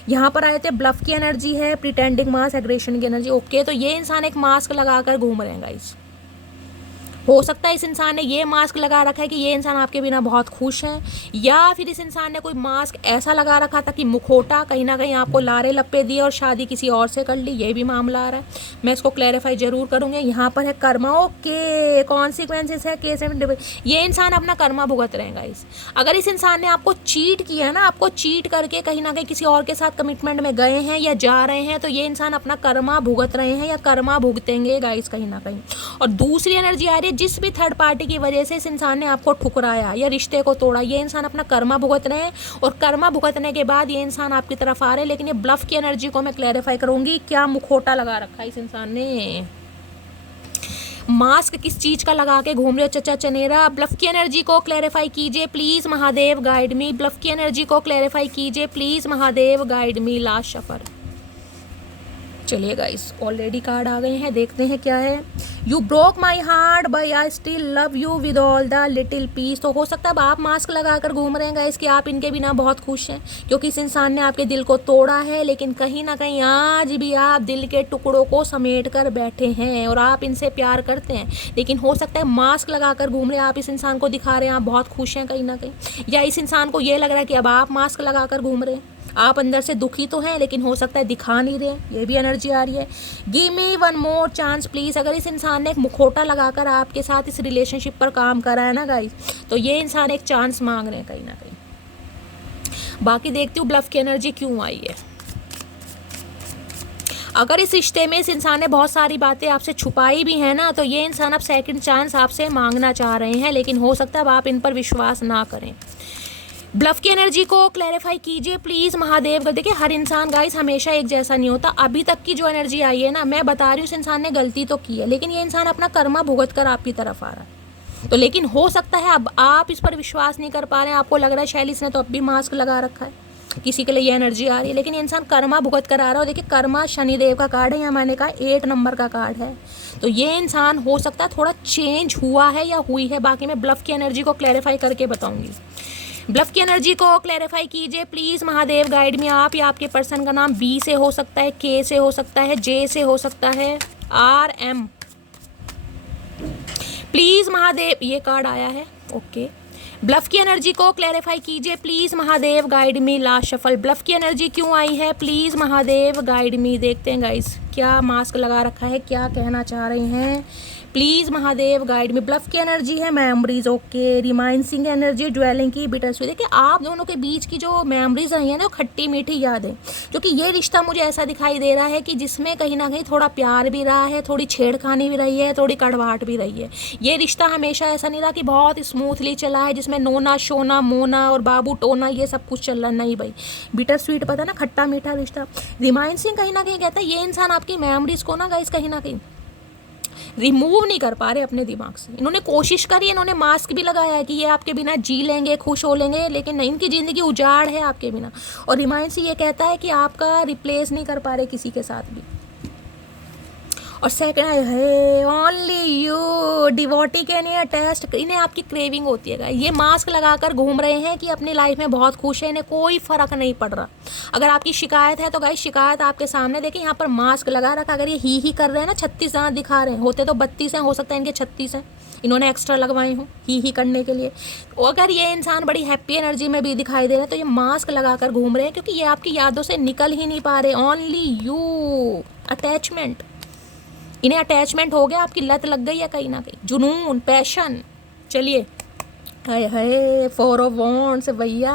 यहाँ पर आए थे ब्लफ की एनर्जी है, प्रिटेंडिंग मास्क, एग्रेशन की एनर्जी। ओके, तो ये इंसान एक मास्क लगाकर घूम रहे हैं गाइस। हो सकता है इस इंसान ने ये मास्क लगा रखा है कि ये इंसान आपके बिना बहुत खुश है, या फिर इस इंसान ने कोई मास्क ऐसा लगा रखा था कि मुखौटा कहीं ना कहीं आपको लारे लप्पे दिए और शादी किसी और से कर ली, ये भी मामला आ रहा है। मैं इसको क्लैरिफाई जरूर करूँगी। यहाँ पर है कर्मा। ओके, कॉन्सिक्वेंसेस है केस में, ये इंसान अपना कर्मा भुगत रहे हैं गाइस। अगर इस इंसान ने आपको चीट किया है ना, आपको चीट करके कहीं ना कहीं किसी और के साथ कमिटमेंट में गए हैं या जा रहे हैं, तो ये इंसान अपना कर्मा भुगत रहे हैं या कर्मा भुगतेंगे गाइस कहीं ना कहीं। और दूसरी एनर्जी आ रही है जिस भी थर्ड पार्टी की वजह से इस इंसान ने आपको ठुकराया या रिश्ते को तोड़ा, ये इंसान अपना कर्मा भुगत रहे हैं और कर्मा भुगतने के बाद ये इंसान आपकी तरफ आ रहे हैं। लेकिन ये ब्लफ की एनर्जी को मैं क्लैरिफाई करूंगी। क्या मुखौटा लगा रखा है इस इंसान ने, मास्क किस चीज का लगा के घूम रहे हो चचा चनेरा? ब्लफ की एनर्जी को क्लैरिफाई कीजिए please Mahadev, guide me. Bluff की एनर्जी को क्लैरिफाई कीजिए please Mahadev, guide me. Last shuffle. चलिए गाइस, ऑलरेडी कार्ड आ गए हैं, देखते हैं क्या है। You broke my heart but I still love you with all the little piece. तो हो सकता है अब आप मास्क लगाकर घूम रहे हैं गाइस कि आप इनके बिना बहुत खुश हैं क्योंकि इस इंसान ने आपके दिल को तोड़ा है, लेकिन कहीं ना कहीं आज भी आप दिल के टुकड़ों को समेट कर बैठे हैं और आप इनसे प्यार करते हैं। लेकिन हो सकता है मास्क लगाकर घूम रहे हैं, आप इस इंसान को दिखा रहे हैं आप बहुत खुश हैं कहीं ना कहीं, या इस इंसान को ये लग रहा है कि अब आप मास्क लगाकर घूम रहे हैं। आप अंदर से दुखी तो हैं लेकिन हो सकता है दिखा नहीं रहे, ये भी एनर्जी आ रही है। Give me one more chance please. अगर इस इंसान ने एक मुखौटा लगाकर आपके साथ इस रिलेशनशिप पर काम करा है ना गाइस, तो ये इंसान एक चांस मांग रहे हैं कहीं ना कहीं। बाकी देखती हूँ ब्लफ की एनर्जी क्यों आई है। अगर इस रिश्ते में इस इंसान ने बहुत सारी बातें आपसे छुपाई भी हैं ना, तो ये इंसान अब सेकंड चांस आपसे मांगना चाह रहे हैं, लेकिन हो सकता है अब आप इन पर विश्वास ना करें। ब्लफ की एनर्जी को क्लैरिफाई कीजिए प्लीज़ महादेव। देखिए हर इंसान गाइस हमेशा एक जैसा नहीं होता। अभी तक की जो एनर्जी आई है ना, मैं बता रही हूँ इस इंसान ने गलती तो की है, लेकिन ये इंसान अपना कर्मा भुगत कर आपकी तरफ आ रहा है। तो लेकिन हो सकता है अब आप इस पर विश्वास नहीं कर पा रहे हैं, आपको लग रहा है शैली इसने तो अब भी मास्क लगा रखा है, किसी के लिए ये एनर्जी आ रही है, लेकिन ये इंसान कर्मा भुगत कर आ रहा है। देखिए कर्मा शनिदेव का कार्ड है, या मैंने कहा 8 नंबर का कार्ड है। तो ये इंसान हो सकता है थोड़ा चेंज हुआ है या हुई है, बाकी मैं ब्लफ की एनर्जी को क्लैरिफाई करके बताऊंगी। ब्लफ की एनर्जी को क्लैरिफाई कीजिए प्लीज़ महादेव, गाइड में। आप या आपके पर्सन का नाम बी से हो सकता है, के से हो सकता है, जे से हो सकता है, आर एम। प्लीज़ महादेव, ये कार्ड आया है, ओके। ब्लफ की एनर्जी को क्लैरिफाई कीजिए please Mahadev, guide me. Last shuffle. Bluff की एनर्जी क्यों आई है प्लीज़ महादेव, गाइड मी। देखते हैं गाइस क्या मास्क लगा रखा है, क्या कहना चाह रहे हैं प्लीज़ महादेव, गाइड में। ब्लफ की एनर्जी है मेमोरीज, ओके। रिमाइंसिंग एनर्जी ड्वेलिंग की बिटर स्वीट। देखिए आप दोनों के बीच की जो मेमोरीज रही हैं ना, खट्टी मीठी यादें, क्योंकि ये रिश्ता मुझे ऐसा दिखाई दे रहा है कि जिसमें कहीं ना कहीं थोड़ा प्यार भी रहा है, थोड़ी छेड़खानी भी रही है, थोड़ी कड़वाहट भी रही है। ये रिश्ता हमेशा ऐसा नहीं रहा कि बहुत स्मूथली चला है जिसमें नोना शोना मोना और बाबू टोना ये सब कुछ चल रहा, नहीं भाई। बिटर स्वीट पता ना, खट्टा मीठा रिश्ता। रिमाइंसिंग कहीं ना कहीं कहता है ये इंसान आपकी मेमोरीज को ना गाइस कहीं ना कहीं रिमूव नहीं कर पा रहे अपने दिमाग से। इन्होंने कोशिश करी, इन्होंने मास्क भी लगाया है कि ये आपके बिना जी लेंगे, खुश हो लेंगे, लेकिन नहीं, इनकी ज़िंदगी उजाड़ है आपके बिना। और रिमाइंड से ये कहता है कि आपका रिप्लेस नहीं कर पा रहे किसी के साथ भी। और सेकंड है ओनली यू, डिवोटी के नहीं अटैच्ड, इन्हें आपकी क्रेविंग होती है। ये मास्क लगाकर घूम रहे हैं कि अपनी लाइफ में बहुत खुश है, इन्हें कोई फ़र्क नहीं पड़ रहा। अगर आपकी शिकायत है तो गाइस शिकायत आपके सामने, देखिए यहाँ पर मास्क लगा रखा। अगर ये ही कर रहे हैं ना, 36 दांत दिखा रहे हैं, होते तो 32 हैं, हो सकता है इनके 36 हैं, इन्होंने एक्स्ट्रा लगवाए हों ही करने के लिए। अगर ये इंसान बड़ी हैप्पी एनर्जी में भी दिखाई दे रहे हैं तो ये मास्क लगाकर घूम रहे हैं क्योंकि ये आपकी यादों से निकल ही नहीं पा रहे। ओनली यू, अटैचमेंट, इन्हें अटैचमेंट हो गया, आपकी लत लग गई है कहीं ना कहीं, जुनून, पैशन। चलिए हाय हाय, 4 ऑफ वॉन्ड्स भैया।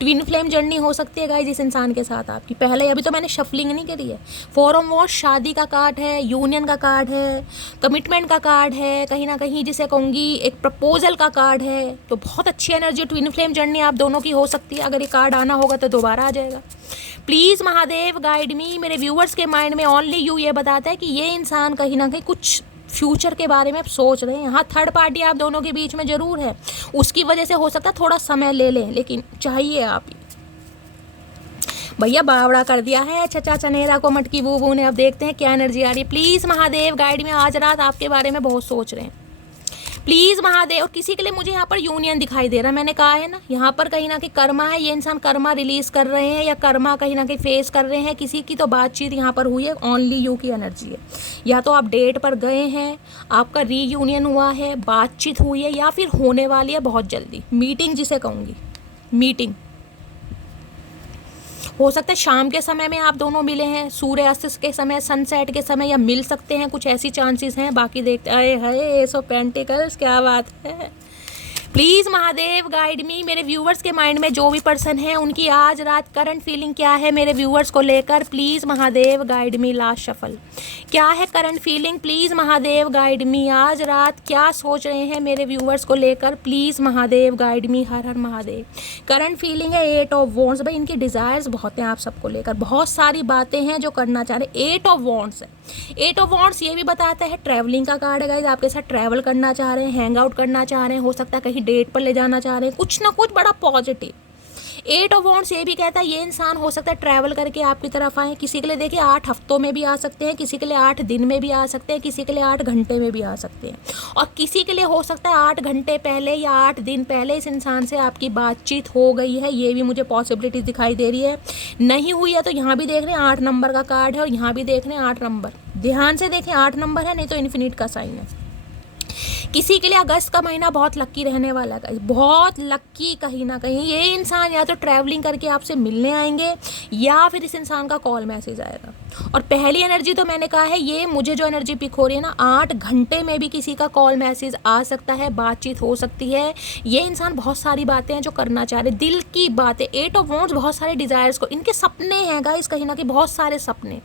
ट्विन फ्लेम जर्नी हो सकती है गाइस इस इंसान के साथ आपकी। पहले अभी तो मैंने शफलिंग नहीं करी है। 4 ऑफ वॉन्ड्स शादी का कार्ड है, यूनियन का कार्ड है, कमिटमेंट का कार्ड है, कहीं ना कहीं जिसे कहूँगी एक प्रपोजल का कार्ड है। तो बहुत अच्छी एनर्जी, ट्विन फ्लेम जर्नी आप दोनों की हो सकती है। अगर ये कार्ड आना होगा तो दोबारा आ जाएगा। प्लीज़ महादेव गाइड मी। मेरे व्यूअर्स के माइंड में ओनली यू ये बताता है कि ये इंसान कहीं ना कहीं कुछ फ्यूचर के बारे में सोच रहे हैं। हाँ, थर्ड पार्टी आप दोनों के बीच में ज़रूर है, उसकी वजह से हो सकता है थोड़ा समय ले लें, लेकिन चाहिए आप भैया। बावड़ा कर दिया है चचा चनेरा को मटकी बूबू ने। अब देखते हैं क्या एनर्जी आ रही है। प्लीज़ महादेव गाइड में। आज रात आपके बारे में बहुत सोच रहे हैं, प्लीज़ महादेव। और किसी के लिए मुझे यहाँ पर यूनियन दिखाई दे रहा है, मैंने कहा है ना, यहाँ पर कहीं ना कहीं कर्मा है, ये इंसान कर्मा रिलीज कर रहे हैं या कर्मा कहीं ना कहीं फेस कर रहे हैं। किसी की तो बातचीत यहाँ पर हुई है, ओनली यू की एनर्जी है। या तो आप डेट पर गए हैं, आपका रीयूनियन हुआ है, बातचीत हुई है, या फिर होने वाली है बहुत जल्दी मीटिंग, जिसे कहूँगी मीटिंग। हो सकता है शाम के समय में आप दोनों मिले हैं, सूर्यास्त के समय, सनसेट के समय, या मिल सकते हैं, कुछ ऐसी चांसेस हैं। बाकी देखते, अरे हाय एस ऑफ पेंटिकल्स, क्या बात है। प्लीज़ महादेव गाइड मी। मेरे व्यूवर्स के माइंड में जो भी पर्सन है उनकी आज रात करंट फीलिंग क्या है मेरे व्यूवर्स को लेकर, please Mahadev guide me. Last shuffle. क्या है current feeling, please Mahadev guide मी। आज रात क्या सोच रहे हैं मेरे व्यूवर्स को लेकर, प्लीज़ महादेव गाइड मी। हर हर महादेव। करंट फीलिंग है 8 ऑफ वॉन्ड्स। भाई इनकी डिज़ायर्स बहुत हैं आप सबको लेकर, बहुत सारी बातें हैं जो करना चाह रहे हैं। 8 ऑफ वॉन्ड्स है। 8 ऑफ वॉन्ड्स ये भी बताता है ट्रैवलिंग का कार्ड है गाइस। आपके साथ ट्रैवल करना चाह रहे हैं, हैंग आउट करना चाह रहे हैं, हो सकता है कहीं डेट पर ले जाना चाह रहे हैं, कुछ ना कुछ बड़ा पॉजिटिव। 8 ऑफ वॉन्ड्स ये भी कहता है ये इंसान हो सकता है ट्रैवल करके आपकी तरफ आए। किसी के लिए देखिए 8 हफ्तों में भी आ सकते हैं, किसी के लिए 8 दिन में भी आ सकते हैं, किसी के लिए 8 घंटे में भी आ सकते हैं, और किसी के लिए हो सकता है 8 घंटे पहले या 8 दिन पहले इस इंसान से आपकी बातचीत हो गई है। ये भी मुझे पॉसिबिलिटीज दिखाई दे रही है। नहीं हुई है तो यहाँ भी देख रहे हैं 8 नंबर का कार्ड है, और यहाँ भी देख रहे हैं 8 नंबर। ध्यान से देखें 8 नंबर है, नहीं तो इन्फिनिट का साइन है। किसी के लिए अगस्त का महीना बहुत लक्की रहने वाला है, बहुत लक्की। कहीं ना कहीं ये इंसान या तो ट्रैवलिंग करके आपसे मिलने आएंगे, या फिर इस इंसान का कॉल मैसेज आएगा। और पहली एनर्जी तो मैंने कहा है, ये मुझे जो एनर्जी पिक हो रही है ना, 8 घंटे में भी किसी का कॉल मैसेज आ सकता है, बातचीत हो सकती है। ये इंसान बहुत सारी बातें हैं जो करना चाह रहे, दिल की बातें। 8 ऑफ वॉन्ड्स बहुत सारे डिज़ायर्स को, इनके सपने हैं गाइस, कहीं ना कहीं बहुत सारे सपने।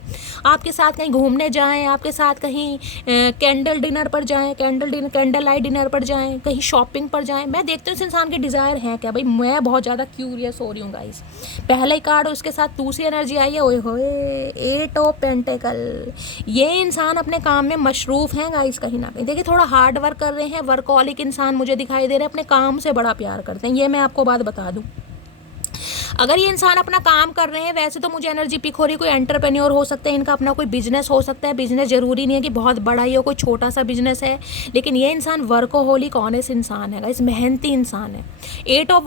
आपके साथ कहीं घूमने जाएं, आपके साथ कहीं कैंडल डिनर पर जाएं, कैंडल लाइट डिनर पर जाएं, कहीं शॉपिंग पर जाएं। मैं देखती हूँ इस इंसान के डिज़ायर हैं क्या। भाई मैं बहुत ज़्यादा क्यूरियस हो रही हूँ गाइस। पहला ही कार्ड, उसके साथ दूसरी एनर्जी आई है, ओए होए 8 ऑफ पेंटिकल। ये इंसान अपने काम में मशरूफ़ हैं गाइस, कहीं ना कहीं। देखिए थोड़ा हार्ड वर्क कर रहे हैं, वर्कहॉलिक इंसान मुझे दिखाई दे रहे हैं, अपने काम से बड़ा प्यार करते हैं। ये मैं आपको बात बता दूँ। अगर ये इंसान अपना काम कर रहे हैं, वैसे तो मुझे एनर्जी पिक हो रही है, कोई एंटरप्रेन्योर हो सकता है, इनका अपना कोई बिजनेस हो सकता है। बिजनेस जरूरी नहीं है कि बहुत बड़ा ही हो, कोई छोटा सा बिजनेस है, लेकिन ये इंसान वर्कोहोलिक ऑनेस्ट इंसान है, इस मेहनती इंसान है। 8 ऑफ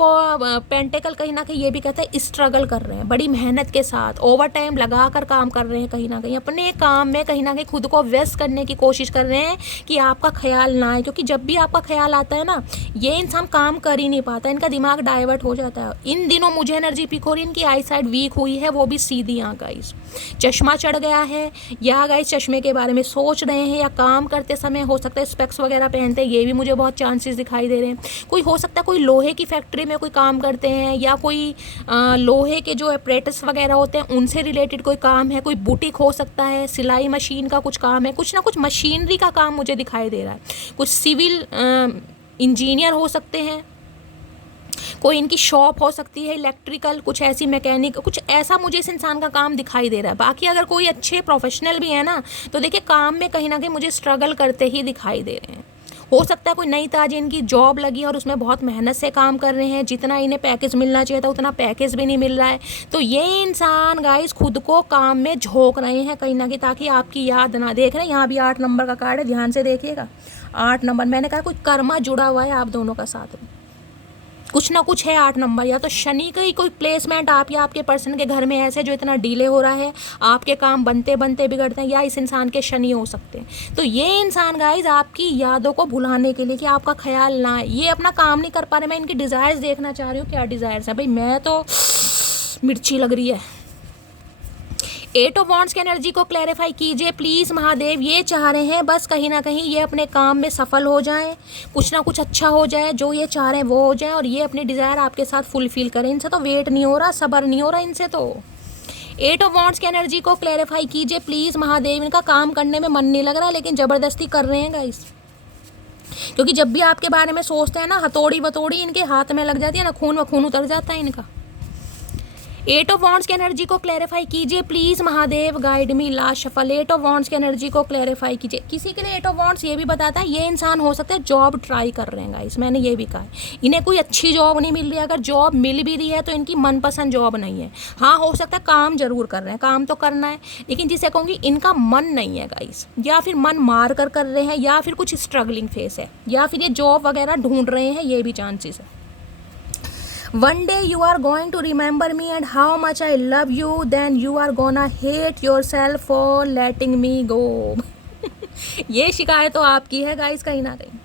पेंटिकल कहीं ना कहीं ये भी कहता है स्ट्रगल कर रहे हैं, बड़ी मेहनत के साथ ओवर टाइम लगा कर काम कर रहे हैं, कहीं ना कहीं अपने काम में कहीं ना कहीं खुद को व्यस्त करने की कोशिश कर रहे हैं कि आपका ख्याल ना आए। क्योंकि जब भी आपका ख्याल आता है ना, ये इंसान काम कर ही नहीं पाता, इनका दिमाग डाइवर्ट हो जाता है। इन दिनों मुझे एनर्जी पिक हो रही है, इनकी आई साइड वीक हुई है, वो भी सीधी आंख गाइस। चश्मा चढ़ गया है, या गाइस चश्मे के बारे में सोच रहे हैं, या काम करते समय हो सकता है स्पेक्स वगैरह पहनते हैं, ये भी मुझे बहुत चांसेस दिखाई दे रहे हैं। कोई हो सकता है कोई लोहे की फैक्ट्री में कोई काम करते हैं, या कोई लोहे के जो एपरेटस वगैरह होते हैं उनसे रिलेटेड कोई काम है, कोई बुटीक हो सकता है, सिलाई मशीन का कुछ काम है, कुछ ना कुछ मशीनरी का काम मुझे दिखाई दे रहा है। कुछ सिविल इंजीनियर हो सकते हैं, कोई इनकी शॉप हो सकती है इलेक्ट्रिकल, कुछ ऐसी मैकेनिक, कुछ ऐसा मुझे इस इंसान का काम दिखाई दे रहा है। बाकी अगर कोई अच्छे प्रोफेशनल भी है ना, तो देखिए काम में कहीं ना कहीं मुझे स्ट्रगल करते ही दिखाई दे रहे हैं। हो सकता है कोई नई ताजी इनकी जॉब लगी और उसमें बहुत मेहनत से काम कर रहे हैं, जितना इन्हें पैकेज मिलना चाहिए था उतना पैकेज भी नहीं मिल रहा है। तो ये इंसान गाइस खुद को काम में झोंक रहे हैं कहीं ना कहीं, ताकि आपकी याद ना। देख रहे हैं यहाँ भी 8 नंबर का कार्ड है, ध्यान से देखिएगा 8 नंबर। मैंने कहा कुछ कर्मा जुड़ा हुआ है आप दोनों का साथ में, कुछ ना कुछ है 8 नंबर। या तो शनि का ही कोई प्लेसमेंट आप या आपके पर्सन के घर में ऐसे जो इतना डिले हो रहा है, आपके काम बनते बनते बिगड़ते हैं, या इस इंसान के शनि हो सकते हैं। तो ये इंसान गाइज आपकी यादों को भुलाने के लिए कि आपका ख्याल ना आए, ये अपना काम नहीं कर पा रहे। मैं इनकी डिज़ायर्स देखना चाह रही हूँ, क्या डिज़ायर्स है। भाई मैं तो मिर्ची लग रही है। 8 ऑफ वॉन्ड्स की एनर्जी को क्लैरिफाई कीजिए प्लीज़ महादेव। ये चाह रहे हैं बस कहीं ना कहीं ये अपने काम में सफल हो जाएं, कुछ ना कुछ अच्छा हो जाए, जो ये चाह रहे हैं वो हो जाए, और ये अपने डिज़ायर आपके साथ फुलफिल करें। इनसे तो वेट नहीं हो रहा, सब्र नहीं हो रहा इनसे तो। 8 ऑफ वॉन्ड्स की एनर्जी को क्लैरिफाई कीजिए प्लीज़ महादेव। इनका काम करने में मन नहीं लग रहा, लेकिन ज़बरदस्ती कर रहे हैं गाइस, क्योंकि जब भी आपके बारे में सोचते हैं ना, हथौड़ी वथौड़ी इनके हाथ में लग जाती है ना, खून व खून उतर जाता है इनका। 8 ऑफ वॉन्ड्स की एनर्जी को क्लैरिफाई कीजिए please Mahadev, guide me last shuffle. 8 of wands की एनर्जी को क्लैरिफाई कीजिए। किसी के लिए 8 ऑफ वॉन्ड्स ये भी बताता है ये इंसान हो सकता है जॉब ट्राई कर रहे हैं गाइस, मैंने ये भी कहा है। इन्हें कोई अच्छी जॉब नहीं मिल रही है, अगर जॉब मिल भी रही है तो इनकी मनपसंद जॉब नहीं है। हाँ हो सकता है काम जरूर कर रहे हैं, काम तो करना है, लेकिन जिसे कहूँगी इनका मन नहीं है गाइस, या फिर मन मार कर रहे हैं, या फिर कुछ स्ट्रगलिंग फेस है, या फिर ये जॉब वगैरह ढूंढ रहे हैं, ये भी चांसेस है। One day you are going to remember me and how much I love you, then you are gonna hate yourself for letting me go। ये शिकायत तो आपकी है गाइस, कहीं ना कहीं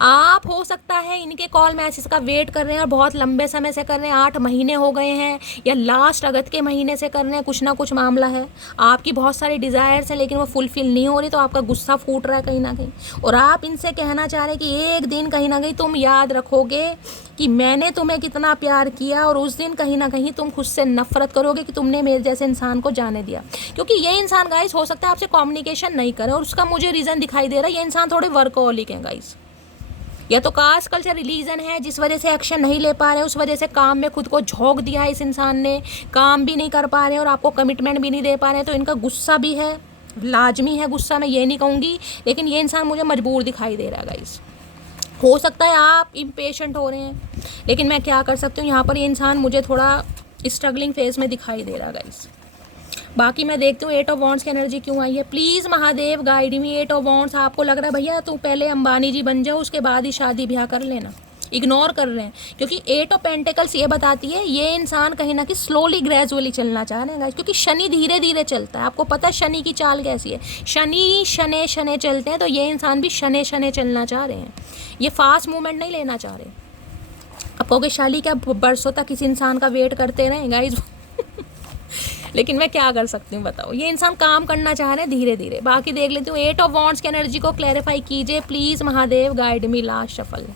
आप हो सकता है इनके कॉल मैसेज का वेट कर रहे हैं और बहुत लंबे समय से कर रहे हैं, 8 महीने हो गए हैं, या लास्ट अगस्त के महीने से कर रहे हैं। कुछ ना कुछ मामला है, आपकी बहुत सारी डिज़ायर्स हैं लेकिन वो फुलफिल नहीं हो रही, तो आपका गुस्सा फूट रहा है कहीं ना कहीं, और आप इनसे कहना चाह रहे हैं कि एक दिन कहीं ना कहीं तुम याद रखोगे कि मैंने तुम्हें कितना प्यार किया, और उस दिन कहीं ना कहीं तुम खुद से नफरत करोगे कि तुमने मेरे जैसे इंसान को जाने दिया। क्योंकि ये इंसान गाइस हो सकता है आपसे कम्युनिकेशन नहीं करे, और उसका मुझे रीज़न दिखाई दे रहा है, ये इंसान थोड़े वर्कहोलिक हैं गाइस। या तो कास्ट कल्चर रिलीजन है जिस वजह से एक्शन नहीं ले पा रहे, उस वजह से काम में खुद को झोंक दिया है इस इंसान ने, काम भी नहीं कर पा रहे और आपको कमिटमेंट भी नहीं दे पा रहे हैं, तो इनका गुस्सा भी है, लाजमी है गुस्सा, मैं ये नहीं कहूँगी, लेकिन ये इंसान मुझे मजबूर दिखाई दे रहा है गाइस। हो सकता है आप इम्पेशेंट हो रहे हैं, लेकिन मैं क्या कर सकती हूँ, यहाँ पर ये इंसान मुझे थोड़ा स्ट्रगलिंग फेज में दिखाई दे रहा है गाइस। बाकी मैं देखती हूँ 8 ऑफ वॉन्ड्स की एनर्जी क्यों आई है, please Mahadev guide me. 8 of wands, आपको लग रहा है भैया तू पहले अंबानी जी बन जाओ, उसके बाद ही शादी ब्याह कर लेना, इग्नोर कर रहे हैं, क्योंकि 8 ऑफ पेंटिकल्स ये बताती है ये इंसान कहीं ना कहीं स्लोली ग्रेजुअली चलना चाह रहे हैं गाइस, क्योंकि शनि धीरे धीरे चलता है। आपको पता है शनि की चाल कैसी है, शनि शने शने चलते हैं, तो ये इंसान भी शने शने चलना चाह रहे हैं, ये फास्ट मूवमेंट नहीं लेना चाह रहे। अब कहोगे शाली क्या बरसों तक किसी इंसान का वेट करते रहें गाइस लेकिन मैं क्या कर सकती हूँ बताओ, ये इंसान काम करना चाह रहे हैं धीरे धीरे। बाकी देख लेती हूँ 8 ऑफ वॉन्ड्स की एनर्जी को क्लैरिफाई कीजिए please Mahadev guide me. Last shuffle,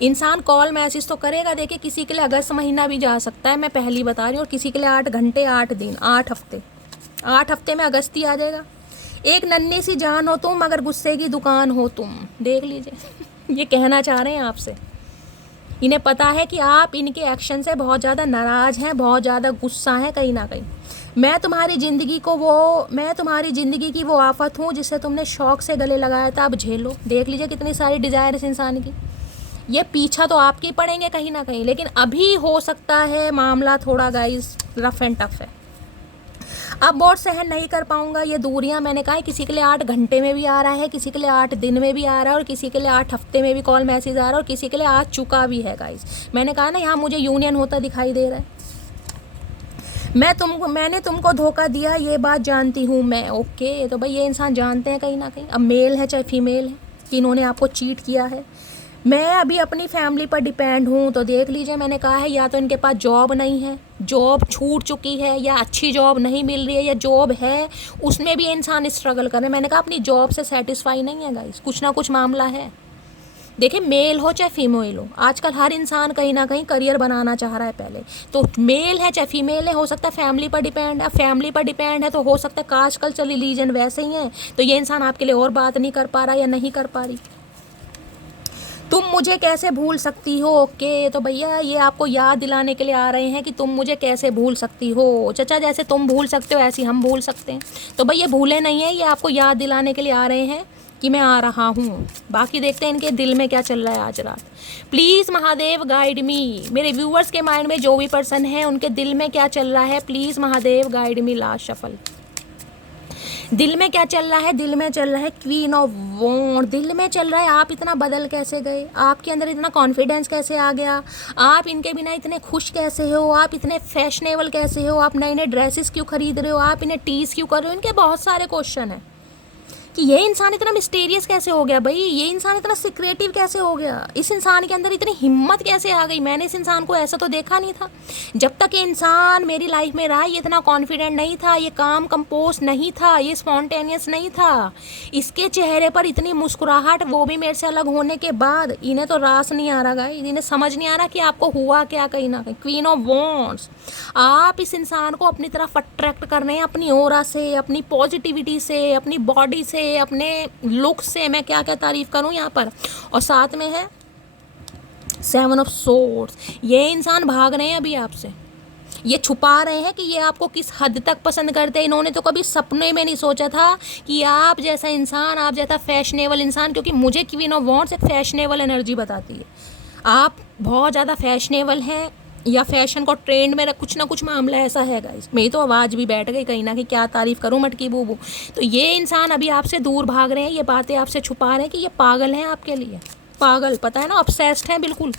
इंसान कॉल मैसेज तो करेगा, देखिए किसी के लिए अगस्त महीना भी जा सकता है, मैं पहली बता रही हूँ, और किसी के लिए 8 घंटे 8 दिन 8 हफ्ते, 8 हफ्ते में अगस्त ही आ जाएगा। एक नन्ही सी जान हो तुम, मगर गुस्से की दुकान हो तुम, देख लीजिए ये कहना चाह रहे हैं आपसे। इन्हें पता है कि आप इनके एक्शन से बहुत ज़्यादा नाराज़ हैं, बहुत ज़्यादा गुस्सा हैं कहीं ना कहीं। मैं तुम्हारी ज़िंदगी की वो आफत हूँ जिससे तुमने शौक से गले लगाया था, अब झेलो। देख लीजिए कितनी सारी डिज़ायर इस इंसान की, ये पीछा तो आपके पड़ेंगे कहीं ना कहीं, लेकिन अभी हो सकता है मामला थोड़ा गाइस रफ एंड टफ है। अब बहुत सहन नहीं कर पाऊंगा ये दूरियां, मैंने कहा है किसी के लिए 8 घंटे में भी आ रहा है, किसी के लिए 8 दिन में भी आ रहा है, और किसी के लिए 8 हफ्ते में भी कॉल मैसेज आ रहा है, और किसी के लिए आ चुका भी है गाइस। मैंने कहा ना यहाँ मुझे यूनियन होता दिखाई दे रहा है। मैंने तुमको धोखा दिया, ये बात जानती हूँ मैं। ओके, तो भाई ये इंसान जानते हैं कहीं ना कहीं, अब मेल है चाहे फीमेल है, कि इन्होंने आपको चीट किया है। मैं अभी अपनी फैमिली पर डिपेंड हूँ, तो देख लीजिए मैंने कहा है या तो इनके पास जॉब नहीं है, जॉब छूट चुकी है, या अच्छी जॉब नहीं मिल रही है, या जॉब है उसमें भी इंसान स्ट्रगल कर रहे हैं। मैंने कहा अपनी जॉब से सेटिस्फाई नहीं है गाइस, कुछ ना कुछ मामला है। देखिए मेल हो चाहे फीमेल हो, आजकल हर इंसान कहीं ना कहीं करियर बनाना चाह रहा है पहले, तो मेल है चाहे फीमेल है, हो सकता है फैमिली पर डिपेंड है। फैमिली पर डिपेंड है तो हो सकता है कास्ट कल्चर रिलीजन वैसे ही है, तो ये इंसान आपके लिए और बात नहीं कर पा रहा या नहीं कर पा रही। तुम मुझे कैसे भूल सकती हो, ओके, तो भैया ये आपको याद दिलाने के लिए आ रहे हैं कि तुम मुझे कैसे भूल सकती हो। चचा जैसे तुम भूल सकते हो ऐसे हम भूल सकते हैं, तो भाई ये भूले नहीं है, ये आपको याद दिलाने के लिए आ रहे हैं कि मैं आ रहा हूँ। बाकी देखते हैं इनके दिल में क्या चल रहा है आज रात। प्लीज़ महादेव गाइड मी, मेरे व्यूअर्स के माइंड में जो भी पर्सन है उनके दिल में क्या चल रहा है, please Mahadev guide me. Last shuffle, दिल में क्या चल रहा है, दिल में चल रहा है क्वीन ऑफ वॉन्ड, दिल में चल रहा है आप इतना बदल कैसे गए, आपके अंदर इतना कॉन्फिडेंस कैसे आ गया, आप इनके बिना इतने खुश कैसे हो, आप इतने फैशनेबल कैसे हो, आप नए नए ड्रेसेस क्यों खरीद रहे हो, आप इन्हें टीज क्यों कर रहे हो। इनके बहुत सारे क्वेश्चन हैं कि ये इंसान इतना मिस्टीरियस कैसे हो गया भाई, ये इंसान इतना सिक्रेटिव कैसे हो गया, इस इंसान के अंदर इतनी हिम्मत कैसे आ गई। मैंने इस इंसान को ऐसा तो देखा नहीं था, जब तक ये इंसान मेरी लाइफ में रहा ये इतना कॉन्फिडेंट नहीं था, ये काम कंपोज नहीं था, ये स्पॉन्टेनियस नहीं था। इसके चेहरे पर इतनी मुस्कुराहट, वो भी मेरे से अलग होने के बाद। इन्हें तो रास नहीं आ रहा गाइस, इन्हें समझ नहीं आ रहा कि आपको हुआ क्या कहीं ना कहीं। क्वीन ऑफ वॉन्ड्स, आप इस इंसान को अपनी तरफ अट्रैक्ट कर रहे हैं, अपनी ऑरा से, अपनी पॉजिटिविटी से, अपनी बॉडी से, अपने लुक से, मैं क्या क्या तारीफ करूं यहाँ पर। और साथ में है 7 ऑफ सोर्ड्स, ये इंसान भाग रहे हैं अभी आपसे, ये छुपा रहे हैं कि ये आपको किस हद तक पसंद करते हैं। इन्होंने तो कभी सपने में नहीं सोचा था कि आप जैसा इंसान, आप जैसा फैशनेबल इंसान, क्योंकि मुझे क्वीन ऑफ वॉन्ड्स एक फैशनेबल एनर्जी बताती है। आप बहुत ज़्यादा फैशनेबल हैं या फैशन को ट्रेंड में कुछ ना कुछ मामला ऐसा है गाइस। मेरी तो आवाज़ भी बैठ गई कहीं ना कहीं, क्या तारीफ़ करूँ मटकी बूबू। तो ये इंसान अभी आपसे दूर भाग रहे हैं, ये बातें आपसे छुपा रहे हैं कि ये पागल हैं आपके लिए, पागल, पता है ना, ऑब्सेस्ड हैं बिल्कुल।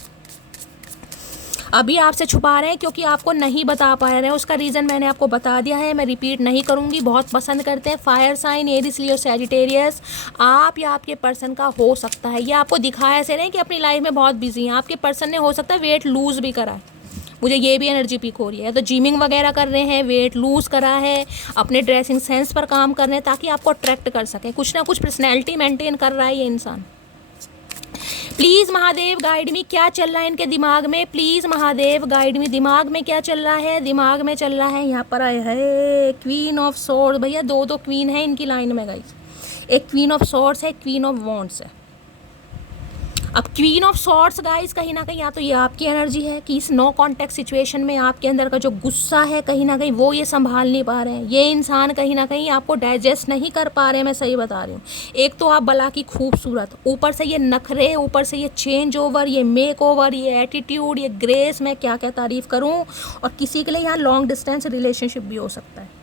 अभी आपसे छुपा रहे हैं क्योंकि आपको नहीं बता पा रहे हैं, उसका रीज़न मैंने आपको बता दिया है, मैं रिपीट नहीं करूँगी। बहुत पसंद करते हैं फायर साइन, एरिस, लियो, सैजिटेरियस, आप या आपके पर्सन का हो सकता है। ये आपको दिखा ऐसे रहे कि अपनी लाइफ में बहुत बिजी हैं, आपके पर्सन ने हो सकता है वेट लूज़ भी करा है, मुझे ये भी एनर्जी पिक हो रही है। तो जिमिंग वगैरह कर रहे हैं, वेट लूज़ करा है, अपने ड्रेसिंग सेंस पर काम कर रहे हैं ताकि आपको अट्रैक्ट कर सकें, कुछ ना कुछ पर्सनैलिटी मेंटेन कर रहा है ये इंसान। प्लीज महादेव गाइड मी, क्या चल रहा है इनके दिमाग में, प्लीज महादेव गाइड मी, दिमाग में क्या चल रहा है, दिमाग में चल रहा है यहाँ पर आए है क्वीन ऑफ सोर्ड। भैया दो दो क्वीन है इनकी लाइन में गाइस, एक क्वीन ऑफ सॉर्ड्स है, क्वीन ऑफ वॉन्ड्स है। अब क्वीन ऑफ सॉर्ड्स गाइस कहीं ना कहीं या तो ये आपकी एनर्जी है कि इस नो कॉन्टेक्ट सिचुएशन में आपके अंदर का जो गुस्सा है कहीं ना कहीं वो ये संभाल नहीं पा रहे हैं, ये इंसान कहीं ना कहीं आपको डाइजेस्ट नहीं कर पा रहे हैं। मैं सही बता रही हूँ, एक तो आप बला की खूबसूरत, ऊपर से ये नखरे, ऊपर से ये चेंज ओवर, ये मेक ओवर, ये एटीट्यूड, ये ग्रेस, मैं क्या क्या तारीफ करूँ। और किसी के लिए यहाँ लॉन्ग डिस्टेंस रिलेशनशिप भी हो सकता है।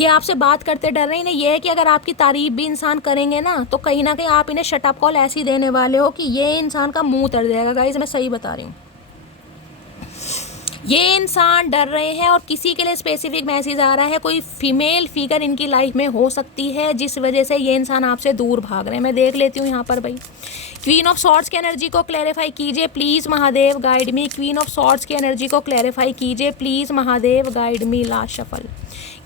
ये आपसे बात करते डर रहे हैं, इन्हें ये है कि अगर आपकी तारीफ भी इंसान करेंगे ना तो कहीं ना कहीं आप इन्हें शटअप कॉल ऐसी देने वाले हो कि ये इंसान का मुंह तर जाएगा गाइस, मैं सही बता रही हूँ। ये इंसान डर रहे हैं और किसी के लिए स्पेसिफिक मैसेज आ रहा है, कोई फीमेल फिगर इनकी लाइफ में हो सकती है जिस वजह से ये इंसान आपसे दूर भाग रहे हैं। मैं देख लेती हूँ यहाँ पर भाई, क्वीन ऑफ सॉर्ड्स की एनर्जी को क्लैरिफाई कीजिए please Mahadev guide me, queen of swords की एनर्जी को क्लैरिफाई कीजिए please Mahadev guide me. Last shuffle,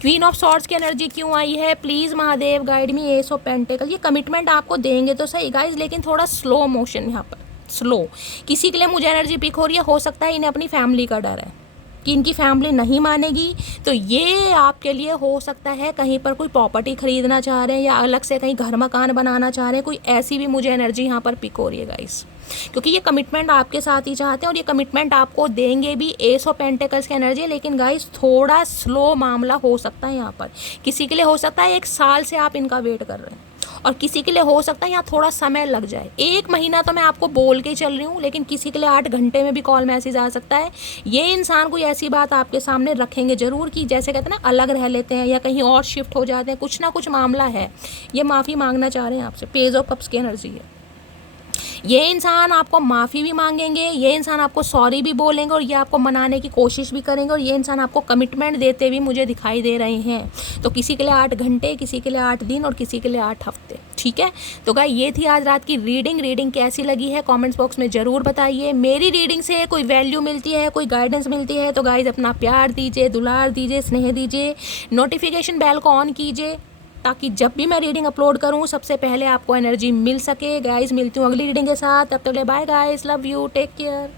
queen of swords की एनर्जी क्यों आई है, please Mahadev guide me. S of pentacle, ये कमिटमेंट आपको देंगे तो सही गाइज, लेकिन थोड़ा स्लो मोशन यहाँ पर, स्लो। किसी के लिए मुझे एनर्जी पिक हो रही है, हो सकता है इन्हें अपनी फैमिली का डर है कि इनकी फैमिली नहीं मानेगी, तो ये आपके लिए हो सकता है कहीं पर कोई प्रॉपर्टी खरीदना चाह रहे हैं या अलग से कहीं घर मकान बनाना चाह रहे हैं, कोई ऐसी भी मुझे एनर्जी यहाँ पर पिक हो रही है गाइस, क्योंकि ये कमिटमेंट आपके साथ ही चाहते हैं और ये कमिटमेंट आपको देंगे भी। एस ऑफ पेंटिकल्स की एनर्जी, लेकिन गाइस थोड़ा स्लो मामला हो सकता है यहाँ पर। किसी के लिए हो सकता है 1 साल से आप इनका वेट कर रहे हैं और किसी के लिए हो सकता है यहाँ थोड़ा समय लग जाए। 1 महीना तो मैं आपको बोल के चल रही हूँ, लेकिन किसी के लिए 8 घंटे में भी कॉल मैसेज आ सकता है। ये इंसान कोई ऐसी बात आपके सामने रखेंगे जरूर कि जैसे कहते हैं ना अलग रह लेते हैं या कहीं और शिफ्ट हो जाते हैं, कुछ ना कुछ मामला है। ये माफ़ी मांगना चाह रहे हैं आपसे, पेज ऑफ कप्स की एनर्जी है। ये इंसान आपको माफ़ी भी मांगेंगे, ये इंसान आपको सॉरी भी बोलेंगे और ये आपको मनाने की कोशिश भी करेंगे और ये इंसान आपको कमिटमेंट देते भी मुझे दिखाई दे रहे हैं। तो किसी के लिए 8 घंटे, किसी के लिए 8 दिन और किसी के लिए 8 हफ्ते। ठीक है, तो गाइस ये थी आज रात की रीडिंग कैसी लगी है कमेंट्स बॉक्स में ज़रूर बताइए। मेरी रीडिंग से कोई वैल्यू मिलती है, कोई गाइडेंस मिलती है तो गाइस अपना प्यार दीजिए, दुलार दीजिए, स्नेह दीजिए, नोटिफिकेशन बेल को ऑन कीजिए ताकि जब भी मैं रीडिंग अपलोड करूं सबसे पहले आपको एनर्जी मिल सके। गाइस मिलती हूँ अगली रीडिंग के साथ, तब तक ले bye guys, love you, take care.